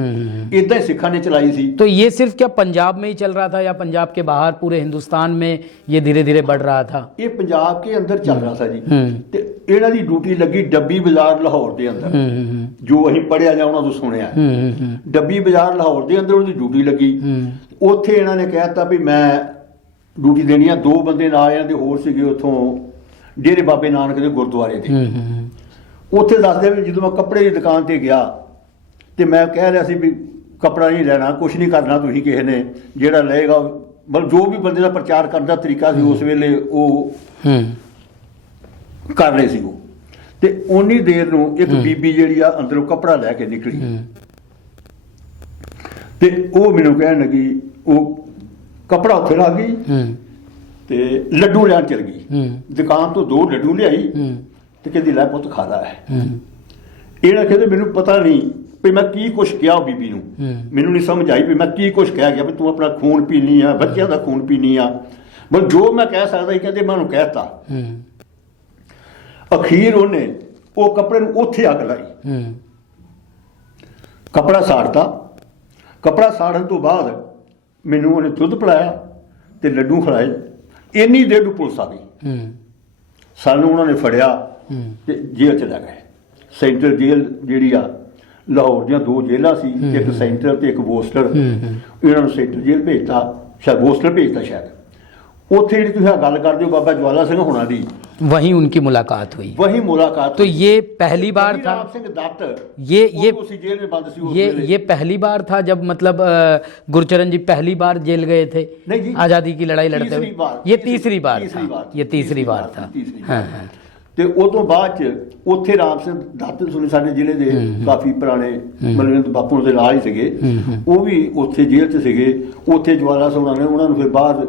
ਇਦਾਂ ਹੀ ਸਿੱਖਾਂ ਨੇ ਚਲਾਈ ਸੀ। तो ये सिर्फ क्या पंजाब में ही चल रहा था या पंजाब के बाहर पूरे हिंदुस्तान में ये धीरे धीरे बढ़ रहा था? ਇਹ ਪੰਜਾਬ ਕੇ ਅੰਦਰ ਚੱਲ ਰਿਹਾ ਸੀ ਜੀ। ਤੇ ਇਹਨਾਂ ਦੀ ਡਿਊਟੀ ਲੱਗੀ ਡੱਬੀ ਬਾਜ਼ਾਰ ਲਾਹੌਰ ਦੇ ਅੰਦਰ, ਜੋ ਅਸੀਂ ਪੜਿਆ ਜਾਂ ਉਹਨਾਂ ਤੋਂ ਸੁਣਿਆ। ਡੱਬੀ ਬਾਜ਼ਾਰ ਲਾਹੌਰ ਦੇ ਅੰਦਰ ਉਹਦੀ ਡਿਊਟੀ ਲੱਗੀ। ਉੱਥੇ ਇਹਨਾਂ ਨੇ ਕਹਿਤਾ ਵੀ ਮੈਂ ਡਿਊਟੀ ਦੇਣੀ ਆ। 2 ਬੰਦੇ ਨਾਲ ਇਹਨਾਂ ਦੇ ਹੋਰ ਸੀਗੇ ਉੱਥੋਂ ਡੇਰੇ ਬਾਬੇ ਨਾਨਕ ਦੇ ਗੁਰਦੁਆਰੇ ਦੇ। ਉੱਥੇ ਦੱਸਦੇ ਵੀ ਜਦੋਂ ਮੈਂ ਕੱਪੜੇ ਦੀ ਦੁਕਾਨ ਤੇ ਗਿਆ ਤੇ ਮੈਂ ਕਹਿ ਰਿਹਾ ਸੀ ਵੀ ਕੱਪੜਾ ਨਹੀਂ ਲੈਣਾ, ਕੁਛ ਨਹੀਂ ਕਰਨਾ ਤੁਸੀਂ ਕਿਸੇ ਨੇ, ਜਿਹੜਾ ਲਏਗਾ ਮਤਲਬ ਜੋ ਵੀ ਬੰਦੇ ਦਾ ਪ੍ਰਚਾਰ ਕਰਨ ਦਾ ਤਰੀਕਾ ਸੀ ਉਸ ਵੇਲੇ ਉਹ ਕਰ ਰਹੇ ਸੀ ਉਹ। ਤੇ ਉਨੀ ਦੇਰ ਨੂੰ ਇੱਕ ਬੀਬੀ ਜਿਹੜੀ ਆ ਅੰਦਰੋਂ ਕੱਪੜਾ ਲੈ ਕੇ ਨਿਕਲੀ ਤੇ ਉਹ ਮੈਨੂੰ ਕਹਿਣ ਲੱਗੀ, ਉਹ ਕੱਪੜਾ ਉੱਥੇ ਰੱਖ ਗਈ ਤੇ ਲੱਡੂ ਲੈਣ ਚਲ ਗਈ। ਦੁਕਾਨ ਤੋਂ 2 ਲੱਡੂ ਲਿਆਈ ਤੇ ਕਹਿੰਦੀ ਲੈ ਪੁੱਤ ਖਾ ਲੈ। ਇਹਨਾਂ ਕਹਿੰਦੇ ਮੈਨੂੰ ਪਤਾ ਨਹੀਂ ਵੀ ਮੈਂ ਕੀ ਕੁਛ ਕਿਹਾ ਉਹ ਬੀਬੀ ਨੂੰ, ਮੈਨੂੰ ਨਹੀਂ ਸਮਝ ਆਈ ਵੀ ਮੈਂ ਕੀ ਕੁਛ ਕਹਿ ਗਿਆ ਵੀ ਤੂੰ ਆਪਣਾ ਖੂਨ ਪੀਣੀ ਆ, ਬੱਚਿਆਂ ਦਾ ਖੂਨ ਪੀਣੀ ਆ। ਬਸ ਜੋ ਮੈਂ ਕਹਿ ਸਕਦਾ ਸੀ ਕਹਿੰਦੇ ਮੈਂ ਉਹਨੂੰ ਕਹਿਤਾ। ਅਖੀਰ ਉਹਨੇ ਉਹ ਕੱਪੜੇ ਨੂੰ ਉੱਥੇ ਅੱਗ ਲਾਈ, ਕੱਪੜਾ ਸਾੜਤਾ। ਕੱਪੜਾ ਸਾੜਨ ਤੋਂ ਬਾਅਦ ਮੈਨੂੰ ਉਹਨੇ ਦੁੱਧ ਪਿਲਾਇਆ ਤੇ ਲੱਡੂ ਖਿਲਾਏ। ਇੰਨੀ ਦੇਰ ਨੂੰ ਪੁਲਿਸ ਆ ਗਈ, ਸਾਨੂੰ ਉਹਨਾਂ ਨੇ ਫੜਿਆ ਤੇ ਜੇਲ੍ਹ ਚ ਲੈ ਗਏ। ਸੈਂਟਰਲ ਜੇਲ੍ਹ ਜਿਹੜੀ ਆ ਲਾਹੌਰ ਦੀਆਂ 2 ਜੇਲ੍ਹਾਂ ਸੀ, ਇੱਕ ਸੈਂਟਰਲ ਤੇ ਇੱਕ ਬੋਸਟਰ। ਇਹਨਾਂ ਨੂੰ ਸੈਂਟਰਲ ਜੇਲ੍ਹ ਭੇਜਤਾ, ਸ਼ਾਇਦ ਬੋਸਟਰ ਭੇਜਤਾ ਸ਼ਾਇਦ। ਉੱਥੇ ਜਿਹੜੀ ਤੁਸੀਂ ਗੱਲ ਕਰਦੇ ਹੋ ਬਾਬਾ ਜਵਾਲਾ ਸਿੰਘ ਹੋਣਾ ਦੀ, वहीं उनकी मुलाकात हुई। वही मुलाकात। तो ये पहली बार था, राम सिंह दत्त ये उसी जेल में बंद सी उस ये वेले। ये पहली बार था जब मतलब गुरचरण जी पहली बार जेल गए थे नहीं जी, आज़ादी की लड़ाई लड़ते तीसरी हुए? बार, ये तीसरी बार तीसरी था, बार, ये तीसरी बार था। तीसरी हाँ बार। हाँ। ਤੇ ਉਦੋਂ ਬਾਅਦ ਚ ਉੱਥੇ ਰਾਮ ਸਿੰਘ ਦੱਤ ਸੁਣੀ ਸਾਡੇ ਜ਼ਿਲ੍ਹੇ ਦੇ ਕਾਫੀ ਪੁਰਾਣੇ ਮਨਵਿੰਦਰ ਬਾਪੂ ਦੇ ਨਾਲ ਹੀ ਸੀਗੇ, ਉਹ ਵੀ ਉੱਥੇ ਜੇਲ੍ਹ ਚ ਸੀਗੇ। ਉੱਥੇ ਜਵਾਲਾ ਸਿੰਘ ਨੇ ਉਹਨਾਂ ਨੂੰ ਫਿਰ ਬਾਹਰ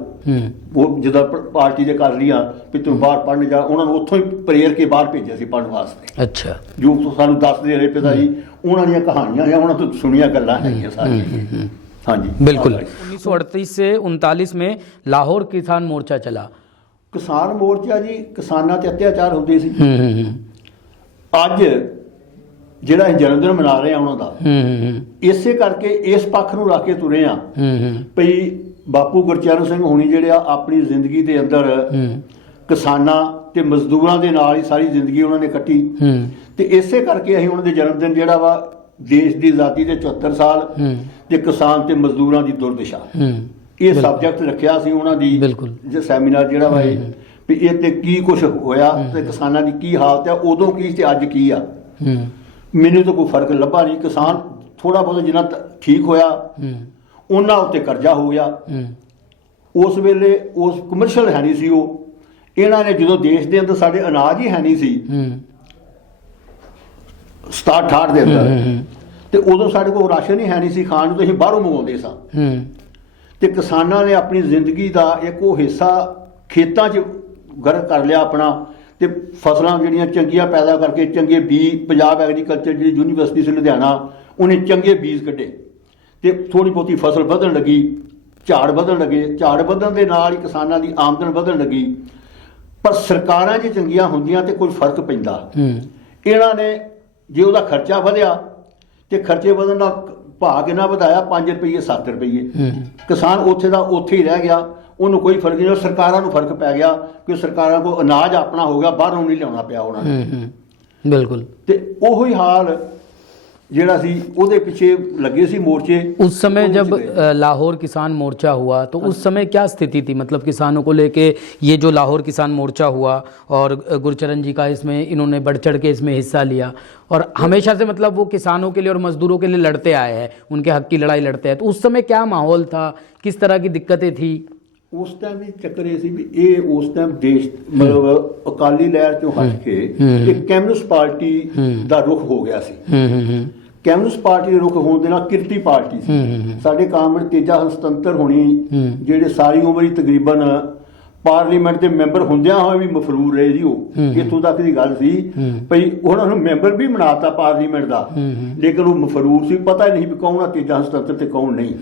ਉਹ ਜਦੋਂ ਪਾਰਟੀ ਦੇ ਕਰ ਲਿਆ ਵੀ ਤੂੰ ਬਾਹਰ ਪੜ੍ਹਨ ਜਾ, ਉਹਨਾਂ ਨੂੰ ਉੱਥੋਂ ਹੀ ਪ੍ਰੇਰ ਕੇ ਬਾਹਰ ਭੇਜਿਆ ਸੀ ਪੜ੍ਹਨ ਵਾਸਤੇ। अच्छा। ਜੋ ਸਾਨੂੰ ਦੱਸਦੇ ਰਹੇ ਪਿਤਾ ਜੀ, ਉਹਨਾਂ ਦੀਆਂ ਕਹਾਣੀਆਂ ਜਾਂ ਉਹਨਾਂ ਤੋਂ ਸੁਣੀਆਂ ਗੱਲਾਂ ਹੈਗੀਆਂ ਸਾਰੀਆਂ। ਹਾਂਜੀ बिल्कुल। 1938 से 39 में लाहौर किसान मोर्चा चला। ਕਿਸਾਨ ਮੋਰਚਾ ਜੀ, ਕਿਸਾਨਾਂ ਤੇ ਅਤਿਆਚਾਰ ਹੁੰਦੇ ਸੀ। ਅੱਜ ਜਿਹੜਾ ਅਸੀਂ ਜਨਮ ਦਿਨ ਮਨਾ ਰਹੇ ਆ ਉਹਨਾਂ ਦਾ, ਇਸੇ ਕਰਕੇ ਇਸ ਪੱਖ ਨੂੰ ਰੱਖ ਕੇ ਤੁਰੇ ਆ ਭਈ ਬਾਪੂ ਗੁਰਚਰਨ ਸਿੰਘ ਹੋਣੀ ਜਿਹੜੇ ਆ ਆਪਣੀ ਜ਼ਿੰਦਗੀ ਦੇ ਅੰਦਰ ਕਿਸਾਨਾਂ ਤੇ ਮਜ਼ਦੂਰਾਂ ਦੇ ਨਾਲ ਹੀ ਸਾਰੀ ਜ਼ਿੰਦਗੀ ਉਹਨਾਂ ਨੇ ਕੱਟੀ। ਤੇ ਇਸੇ ਕਰਕੇ ਅਸੀਂ ਉਹਨਾਂ ਦੇ ਜਨਮ ਦਿਨ ਜਿਹੜਾ ਵਾ ਦੇਸ਼ ਦੀ ਆਜ਼ਾਦੀ ਦੇ 74 ਸਾਲ ਤੇ ਕਿਸਾਨ ਤੇ ਮਜ਼ਦੂਰਾਂ ਦੀ ਦੁਰਦਸ਼ਾ, ਇਹ ਸਬਜੈਕਟ ਰੱਖਿਆ ਸੀ ਉਹਨਾਂ ਦੀ ਜੇ ਸੈਮੀਨਾਰ ਜਿਹੜਾ ਵਾ ਇਹ ਵੀ ਇਹ ਤੇ ਕੀ ਕੁਝ ਹੋਇਆ ਤੇ ਕਿਸਾਨਾਂ ਦੀ ਕੀ ਹਾਲਤ ਆ, ਉਦੋਂ ਕੀ ਤੇ ਅੱਜ ਕੀ ਆ। ਮੈਨੂੰ ਤਾਂ ਕੋਈ ਫਰਕ ਲੱਭਾ ਨਹੀਂ। ਕਿਸਾਨ ਥੋੜਾ ਬਹੁਤ ਜਿੰਨਾ ਠੀਕ ਹੋਇਆ, ਉਹਨਾਂ ਉੱਤੇ ਕਰਜ਼ਾ ਹੋ ਗਿਆ। ਉਸ ਵੇਲੇ ਉਸ ਕਮਰਸ਼ੀਅਲ ਹੈ ਨਹੀਂ ਸੀ ਉਹ। ਇਹਨਾਂ ਨੇ ਜਦੋਂ ਦੇਸ਼ ਦੇ ਅੰਦਰ ਸਾਡੇ ਅਨਾਜ ਹੀ ਹੈ ਨਹੀਂ ਸੀ 67-68 ਦੇ ਅੰਦਰ, ਤੇ ਉਦੋਂ ਸਾਡੇ ਕੋਲ ਰਾਸ਼ਨ ਹੀ ਹੈ ਨਹੀਂ ਸੀ ਖਾਣ ਨੂੰ, ਤੇ ਅਸੀਂ ਬਾਹਰੋਂ ਮੰਗਵਾਉਂਦੇ ਸਾਂ। ਤੇ ਕਿਸਾਨਾਂ ਨੇ ਆਪਣੀ ਜ਼ਿੰਦਗੀ ਦਾ ਇੱਕ ਉਹ ਹਿੱਸਾ ਖੇਤਾਂ 'ਚ ਗਰ ਕਰ ਲਿਆ ਆਪਣਾ, ਤੇ ਫਸਲਾਂ ਜਿਹੜੀਆਂ ਚੰਗੀਆਂ ਪੈਦਾ ਕਰਕੇ ਚੰਗੇ ਬੀਜ, ਪੰਜਾਬ ਐਗਰੀਕਲਚਰ ਜਿਹੜੀ ਯੂਨੀਵਰਸਿਟੀ ਸੀ ਲੁਧਿਆਣਾ, ਉਹਨੇ ਚੰਗੇ ਬੀਜ ਕੱਢੇ ਤੇ ਥੋੜੀ ਬਹੁਤੀ ਫਸਲ ਵਧਣ ਲੱਗੀ, ਝਾੜ ਵਧਣ ਲੱਗੇ। ਝਾੜ ਵਧਣ ਦੇ ਨਾਲ ਹੀ ਕਿਸਾਨਾਂ ਦੀ ਆਮਦਨ ਵਧਣ ਲੱਗੀ। ਪਰ ਸਰਕਾਰਾਂ ਜੇ ਚੰਗੀਆਂ ਹੁੰਦੀਆਂ ਤੇ ਕੋਈ ਫਰਕ ਪੈਂਦਾ। ਇਹਨਾਂ ਨੇ ਜੇ ਉਹਦਾ ਖਰਚਾ ਵਧਿਆ ਤੇ ਖਰਚੇ ਵਧਣ ਦਾ ਭਾਅ ਕਿੰਨਾ ਵਧਾਇਆ, 5 ਰੁਪਏ 7 ਰੁਪਏ। ਕਿਸਾਨ ਉੱਥੇ ਦਾ ਉੱਥੇ ਹੀ ਰਹਿ ਗਿਆ, ਉਹਨੂੰ ਕੋਈ ਫਰਕ ਨਹੀਂ। ਸਰਕਾਰਾਂ ਨੂੰ ਫਰਕ ਪੈ ਗਿਆ ਕਿ ਸਰਕਾਰਾਂ ਕੋਲ ਅਨਾਜ ਆਪਣਾ ਹੋ ਗਿਆ, ਬਾਹਰੋਂ ਨਹੀਂ ਲਿਆਉਣਾ ਪਿਆ ਉਹਨਾਂ ਨੂੰ। ਬਿਲਕੁਲ। ਤੇ ਉਹੀ ਹਾਲ ਜਿਹੜਾ ਸੀ ਉਹਦੇ ਪਿੱਛੇ ਲੱਗੇ ਸੀ मोर्चे। उस समय जब लाहौर किसान मोर्चा हुआ तो उस समय क्या स्थिति थी, मतलब किसानों को लेके ये जो लाहौर किसान मोर्चा हुआ और गुरचरण जी का इसमें इन्होंने बढ़ चढ़ के इसमें हिस्सा लिया और हमेशा से मतलब वो किसानों के लिए और मजदूरों के लिए लड़ते आए हैं, उनके हक की लड़ाई लड़ते हैं, तो उस समय क्या माहौल था, किस तरह की दिक्कतें थी? ਉਸ ਟਾਈਮ ਵੀ ਚੱਕਰ ਇਹ ਸੀ ਵੀ ਇਹ ਉਸ ਟਾਈਮ ਦੇਸ਼ ਮਤਲਬ ਅਕਾਲੀ ਲਹਿਰ ਚੋਂ ਹਟ ਕੇ ਇੱਕ ਕਮਿਊਨਿਸਟ ਪਾਰਟੀ ਦਾ ਰੁਖ ਹੋ ਗਿਆ ਸੀ। ਕਮਿਊਨਿਸਟ ਪਾਰਟੀ ਦੇ ਰੁਖ ਹੋਣ ਦੇ ਨਾਲ ਕਿਰਤੀ ਪਾਰਟੀ ਸੀ। ਸਾਡੇ ਕਾਮਰੇਡ ਤੇਜਾ ਹਸਤੰਤਰ ਹੋਣੀ ਜਿਹੜੇ ਸਾਰੀ ਉਮਰ ਹੀ ਤਕਰੀਬਨ ਪਾਰਲੀਮੈਂਟ ਦੇ ਮੈਂਬਰ ਹੁੰਦਿਆਂ ਹੋਏ ਵੀ ਮਫਰੂਰ ਰਹੇ ਜੀ। ਉਹ ਇੱਥੋਂ ਤੱਕ ਦੀ ਗੱਲ ਸੀ ਭਈ ਉਹਨਾਂ ਨੂੰ ਮੈਂਬਰ ਵੀ ਬਣਾਤਾ ਪਾਰਲੀਮੈਂਟ ਦਾ, ਲੇਕਿਨ ਉਹ ਮਫਰੂਰ ਸੀ, ਪਤਾ ਨਹੀਂ ਵੀ ਕੌਣ ਆ ਤੇਜਾ ਹਸਤੰਤਰ ਤੇ ਕੌਣ ਨਹੀਂ।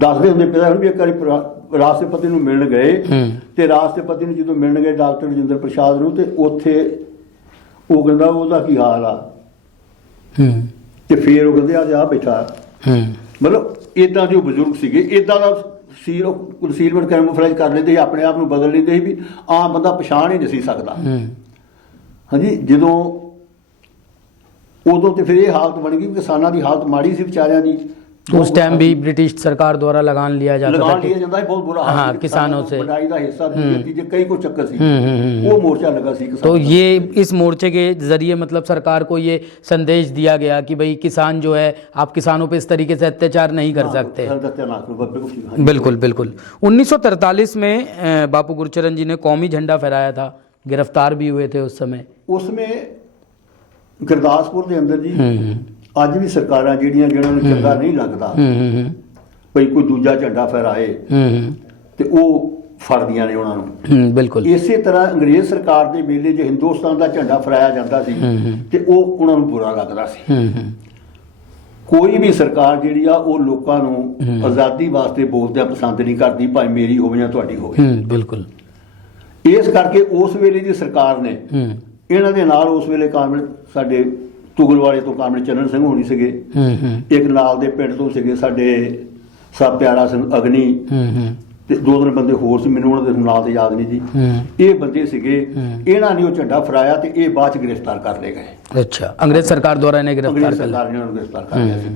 ਦੱਸਦੇ ਹੁੰਦੇ ਪਿਤਾ ਹੁਣ ਵੀ ਇੱਕ ਵਾਰੀ ਰਾਸ਼ਟਰਪਤੀ ਨੂੰ ਮਿਲਣ ਗਏ ਤੇ ਰਾਸ਼ਟਰਪਤੀ ਨੂੰ ਜਦੋਂ ਮਿਲਣ ਗਏ ਡਾਕਟਰ ਰਜਿੰਦਰ ਪ੍ਰਸਾਦ ਨੂੰ, ਤੇ ਉੱਥੇ ਉਹ ਕਹਿੰਦਾ ਉਹਦਾ ਕੀ ਹਾਲ ਆ, ਤੇ ਫਿਰ ਉਹ ਕਹਿੰਦੇ ਆ ਬੈਠਾ। ਮਤਲਬ ਇਦਾਂ ਦੇ ਬਜ਼ੁਰਗ ਸੀਗੇ, ਇਦਾਂ ਦਾ ਸੀ ਉਹ ਕਨਸੀਲਮੈਂਟ ਕੈਮੋਫਲੇਜ ਕਰ ਲੈਂਦੇ ਸੀ, ਆਪਣੇ ਆਪ ਨੂੰ ਬਦਲ ਲੈਂਦੇ ਸੀ ਵੀ ਆਮ ਬੰਦਾ ਪਛਾਣ ਹੀ ਨਹੀਂ ਸੀ ਸਕਦਾ। ਹਾਂਜੀ, ਜਦੋਂ ਉਦੋਂ ਤੇ ਫਿਰ ਇਹ ਹਾਲਤ ਬਣ ਗਈ, ਕਿਸਾਨਾਂ ਦੀ ਹਾਲਤ ਮਾੜੀ ਸੀ ਵਿਚਾਰਿਆਂ ਦੀ। उस टाइम भी ब्रिटिश सरकार द्वारा लगान लिया जाता था कि बहुत बुरा हाल, हाँ, किसानों से बढ़ाई का हिस्सा कई को चक्कर सी वो मोर्चा लगा सी। तो ये इस मोर्चे के जरिए मतलब सरकार को ये संदेश दिया गया कि भाई किसान जो है, आप किसानों पे इस तरीके से अत्याचार नहीं कर सकते। बिल्कुल बिल्कुल। 1943 में बापू गुरचरण जी ने कौमी झंडा फहराया था, गिरफ्तार भी हुए थे उस समय। उसमें गुरदासपुर के अंदर जी ਅੱਜ ਵੀ ਸਰਕਾਰਾਂ ਜਿਹੜੀਆਂ ਜਿਹਨਾਂ ਨੂੰ ਚੰਗਾ ਨਹੀਂ ਲੱਗਦਾ ਭਈ ਕੋਈ ਦੂਜਾ ਝੰਡਾ ਫਹਿਰਾਏ ਤੇ ਉਹ ਫੜਦੀਆਂ ਨੇ ਉਹਨਾਂ ਨੂੰ। ਬਿਲਕੁਲ ਇਸੇ ਤਰ੍ਹਾਂ ਅੰਗਰੇਜ਼ ਸਰਕਾਰ ਦੇ ਵੇਲੇ ਜੇ ਹਿੰਦੁਸਤਾਨ ਦਾ ਝੰਡਾ ਫਹਿਰਾਇਆ ਜਾਂਦਾ ਸੀ ਤੇ ਉਹ ਉਹਨਾਂ ਨੂੰ ਬੁਰਾ ਲੱਗਦਾ ਸੀ। ਕੋਈ ਵੀ ਸਰਕਾਰ ਜਿਹੜੀ ਆ ਉਹ ਲੋਕਾਂ ਨੂੰ ਆਜ਼ਾਦੀ ਵਾਸਤੇ ਬੋਲਦਿਆਂ ਪਸੰਦ ਨਹੀਂ ਕਰਦੀ, ਭਾਵੇਂ ਮੇਰੀ ਹੋਵੇ ਜਾਂ ਤੁਹਾਡੀ ਹੋਵੇ। ਬਿਲਕੁਲ। ਇਸ ਕਰਕੇ ਉਸ ਵੇਲੇ ਦੀ ਸਰਕਾਰ ਨੇ ਇਹਨਾਂ ਦੇ ਨਾਲ ਉਸ ਵੇਲੇ ਕਾਮਰੇਡ ਸਾਡੇ ਤੁਗਲਵਾੜੇ ਤੋਂ ਕਾਮਰੇਡ ਚੰਨਣ ਸਿੰਘ ਹੋਣੀ ਸੀਗੇ, ਇੱਕ ਨਾਲ ਦੇ ਪਿੰਡ ਤੋਂ ਸੀਗੇ ਸਾਡੇ ਸਾਹਿਬ ਪਿਆਰਾ ਸਿੰਘ ਅਗਨੀ, ਤੇ ਦੋ ਤਿੰਨ ਬੰਦੇ ਹੋਰ ਸੀ, ਮੈਨੂੰ ਉਹਨਾਂ ਦੇ ਨਾਂ ਤੇ ਯਾਦ ਨਹੀਂ ਜੀ। ਇਹ ਬੰਦੇ ਸੀਗੇ, ਇਹਨਾਂ ਨੇ ਉਹ ਝੰਡਾ ਫਰਾਇਆ ਤੇ ਇਹ ਬਾਅਦ ਚ ਗ੍ਰਿਫਤਾਰ ਕਰ ਲਏ ਗਏ। अच्छा, अंग्रेज सरकार द्वारा इन्हें गिरफ्तार कर लिया। सरकार ने उन्हें गिरफ्तार कर लिया ਸੀ।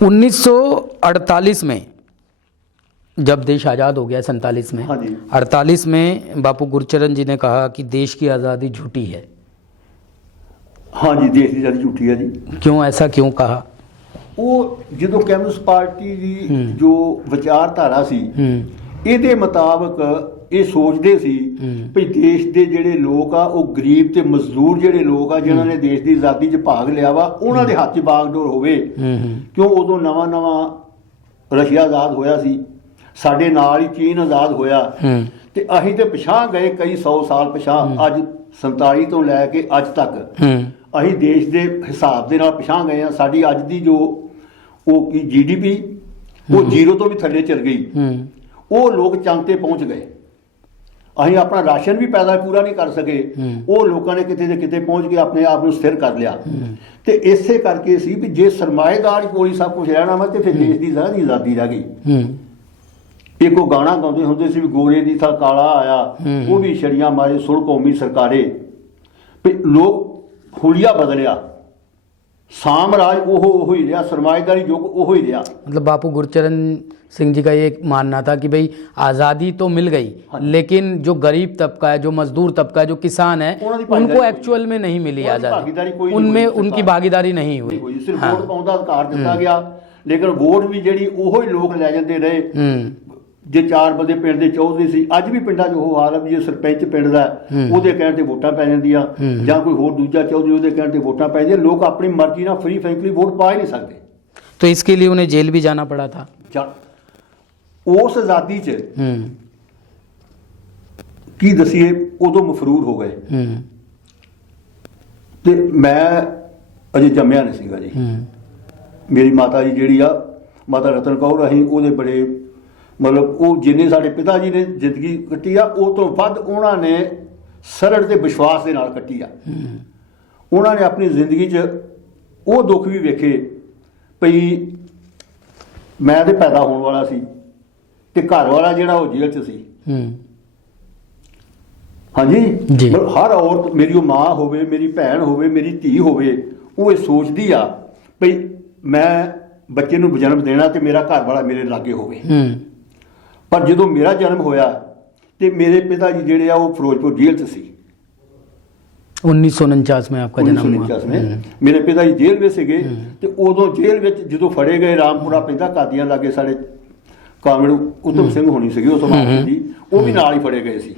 1948 में जब देश आज़ाद हो गया 47 में, हाँ जी। 48 में बापू गुरचरण जी ने कहा कि देश की आज़ादी झूठी है। हाँ जी, देश की आज़ादी झूठी है जी। क्यों, ऐसा क्यों कहा? ਉਹ ਜਦੋਂ ਕਮਿਊਨਿਸਟ ਪਾਰਟੀ ਦੀ ਜੋ ਵਿਚਾਰਧਾਰਾ ਸੀ ਇਹਦੇ ਮੁਤਾਬਕ ਇਹ ਸੋਚਦੇ ਸੀ ਵੀ ਦੇਸ਼ ਦੇ ਜਿਹੜੇ ਲੋਕ ਆ ਉਹ ਗਰੀਬ ਤੇ ਮਜ਼ਦੂਰ ਜਿਹੜੇ ਲੋਕ ਆ ਜਿਨ੍ਹਾਂ ਨੇ ਦੇਸ਼ ਦੀ ਆਜ਼ਾਦੀ 'ਚ ਭਾਗ ਲਿਆ ਵਾ ਉਹਨਾਂ ਦੇ ਹੱਥ 'ਚ ਬਾਗਡੋਰ ਹੋਵੇ। ਕਿਉਂ ਉਦੋਂ ਨਵਾਂ ਰਸ਼ੀਆ ਆਜ਼ਾਦ ਹੋਇਆ ਸੀ, ਸਾਡੇ ਨਾਲ ਹੀ ਚੀਨ ਆਜ਼ਾਦ ਹੋਇਆ, ਤੇ ਅਸੀਂ ਤੇ ਪਿਛਾਂਹ ਗਏ ਕਈ 100 ਸਾਲ ਪਿਛਾਂਹ। ਅੱਜ 47 ਤੋਂ ਲੈ ਕੇ ਅੱਜ ਤੱਕ ਅਸੀਂ ਦੇਸ਼ ਦੇ ਹਿਸਾਬ ਦੇ ਨਾਲ ਪਿਛਾਂਹ ਗਏ ਆ। ਸਾਡੀ ਅੱਜ ਦੀ ਜੋ ਉਹ ਕੀ GDP ਉਹ ਜ਼ੀਰੋ ਤੋਂ ਵੀ ਥੱਲੇ ਚਲ ਗਈ। ਉਹ ਲੋਕ ਚੰਦ ਤੇ ਪਹੁੰਚ ਗਏ। ਅਸੀਂ ਆਪਣਾ ਰਾਸ਼ਨ ਵੀ ਪੈਦਾ ਪੂਰਾ ਨਹੀਂ ਕਰ ਸਕੇ, ਉਹ ਲੋਕਾਂ ਨੇ ਕਿਤੇ ਦੇ ਕਿਤੇ ਪਹੁੰਚ ਕੇ ਆਪਣੇ ਆਪ ਨੂੰ ਸਥਿਰ ਕਰ ਲਿਆ। ਤੇ ਇਸੇ ਕਰਕੇ ਸੀ ਵੀ ਜੇ ਸਰਮਾਏਦਾਰ ਕੋਲ ਹੀ ਸਭ ਕੁਝ ਰਹਿਣਾ ਵਾ ਤੇ ਫਿਰ ਦੇਸ਼ ਦੀ ਆਜ਼ਾਦੀ ਰਹਿ ਗਈ। ਇੱਕ ਉਹ ਗਾਣਾ ਗਾਉਂਦੇ ਹੁੰਦੇ ਸੀ ਵੀ ਗੋਰੇ ਦੀ ਥਾਂ ਕਾਲਾ ਆਇਆ, ਉਹ ਵੀ ਛੜੀਆਂ ਮਾਰੇ ਸੁਣ ਕੌਮੀ ਸਰਕਾਰੇ। ਵੀ ਲੋਕ ਹੁਲੀਆ ਬਦਲਿਆ, साम्राज वो ही रहा, सरमाएदारी युग वो ही रहा। मतलब बापू गुरचरण सिंह जी का ये मानना था कि भाई आज़ादी तो मिल गई, लेकिन जो गरीब तबका है, जो मजदूर तबका है, जो किसान है, उनको एक्चुअल में नहीं मिली आज़ादी, उनमें उनकी भागीदारी नहीं हुई। सिर्फ वोट पाउण दा अधिकार दिता गया, लेकिन वोट भी जिहड़ी ओहो ही लोग लै जांदे रहे। जे चार बंदे पिंड दे चौधरी सी, अज भी पिंडां 'च ओह हाल है भी जे सरपंच पिंड दा ओहदे कहण ते वोटां पै जांदियां, जां कोई होर दूजा चौधरी ओहदे कहण ते वोटां पै जांदियां। लोग अपनी मर्जी नाल फ्री फ्रैंकली वोट पा ही नहीं सकते। तो इसके लिए उन्हें जेल भी जाना पड़ा था। उस आज़ादी च की दसीए उदों मफरूर हो गए। ते मैं अजे जम्मिया नहीं सीगा जी। मेरी माता जी जिहड़ी आ माता रतन कौर, असीं ओहदे बड़े मतलब वो जिन्नी साढ़े पिता जी ने जिंदगी कट्टी आ उस तो वध उन्होंने सरल ते विश्वास के नाल कट्टी आ। उन्होंने अपनी जिंदगी च वो दुख भी वेखे भई मैं तो पैदा होने वाला सी ते घर वाला जिहड़ा वो जेल च सी। हाँ जी, हर औरत मेरी माँ होवे, मेरी भैन होवे, मेरी धी होवे, ਉਹ ਇਹ ਸੋਚਦੀ ਆ ਵੀ ਮੈਂ ਬੱਚੇ ਨੂੰ ਜਨਮ ਦੇਣਾ ਤੇ ਮੇਰਾ ਘਰ ਵਾਲਾ ਮੇਰੇ ਲਾਗੇ ਹੋਵੇ। ਪਰ ਜਦੋਂ ਮੇਰਾ ਜਨਮ ਹੋਇਆ ਤੇ ਮੇਰੇ ਪਿਤਾ ਜੀ ਜਿਹੜੇ ਆ ਉਹ ਫਿਰੋਜ਼ਪੁਰ ਜੇਲ੍ਹ 'ਚ ਸੀ। 1949 में आपका जन्म 1949 हुआ। में ਮੇਰੇ ਪਿਤਾ ਜੀ ਜੇਲ੍ਹ ਵਿੱਚ ਸੀਗੇ ਤੇ ਉਦੋਂ ਜੇਲ੍ਹ ਵਿੱਚ ਜਦੋਂ ਫੜੇ ਗਏ, ਰਾਮਪੁਰਾ ਪੈਂਦਾ ਕਾਦੀਆਂ ਲਾਗੇ ਸਾਡੇ ਕਾਮੜ ਉਤਮ ਸਿੰਘ ਹੋਣੀ ਸੀਗੀ ਉਸ ਬਾਅਦ ਜੀ, ਉਹ ਵੀ ਨਾਲ ਹੀ ਫੜੇ ਗਏ ਸੀ।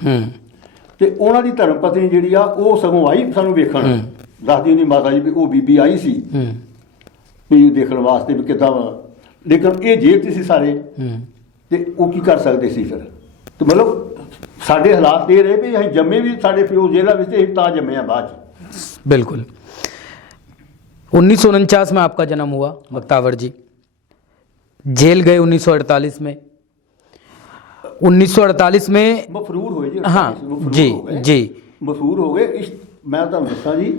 ਤੇ ਉਹਨਾਂ ਦੀ ਧਰਮ ਪਤਨੀ ਜਿਹੜੀ ਆ ਉਹ ਸਗੋਂ ਆਈ ਸਾਨੂੰ ਵੇਖਣ, ਦੱਸਦੀ ਹੁੰਦੀ ਮਾਤਾ ਜੀ ਵੀ ਉਹ ਬੀਬੀ ਆਈ ਸੀ ਵੀ ਦੇਖਣ ਵਾਸਤੇ ਵੀ ਕਿੱਦਾਂ ਵਾ, ਲੇਕਿਨ ਇਹ ਜੇਲ੍ਹ 'ਚ ਸੀ ਸਾਰੇ ਤੇ ਉਹ ਕੀ ਕਰ ਸਕਦੇ ਸੀ ਫਿਰ। ਤੇ ਮਤਲਬ ਸਾਡੇ ਹਾਲਾਤ ਇਹ ਰਹੇ ਵੀ ਅਸੀਂ ਜੰਮੇ ਵੀ ਸਾਡੇ ਪਿਓ ਜੇਲ੍ਹਾਂ ਵਿੱਚ ਤੇ ਅਸੀਂ ਤਾਂ ਜੰਮੇ ਆ ਬਾਅਦ 'ਚ। बिल्कुल। 1949 में आपका जन्म हुआ बख्तावर जी, जेल गए 1948 में। 1948 में ਮਫਰੂਰ ਹੋਏ ਜੀ। हाँ जी जी ਮਫਰੂਰ ਹੋ ਗਏ। ਮੈਂ ਤੁਹਾਨੂੰ ਦੱਸਾਂ ਜੀ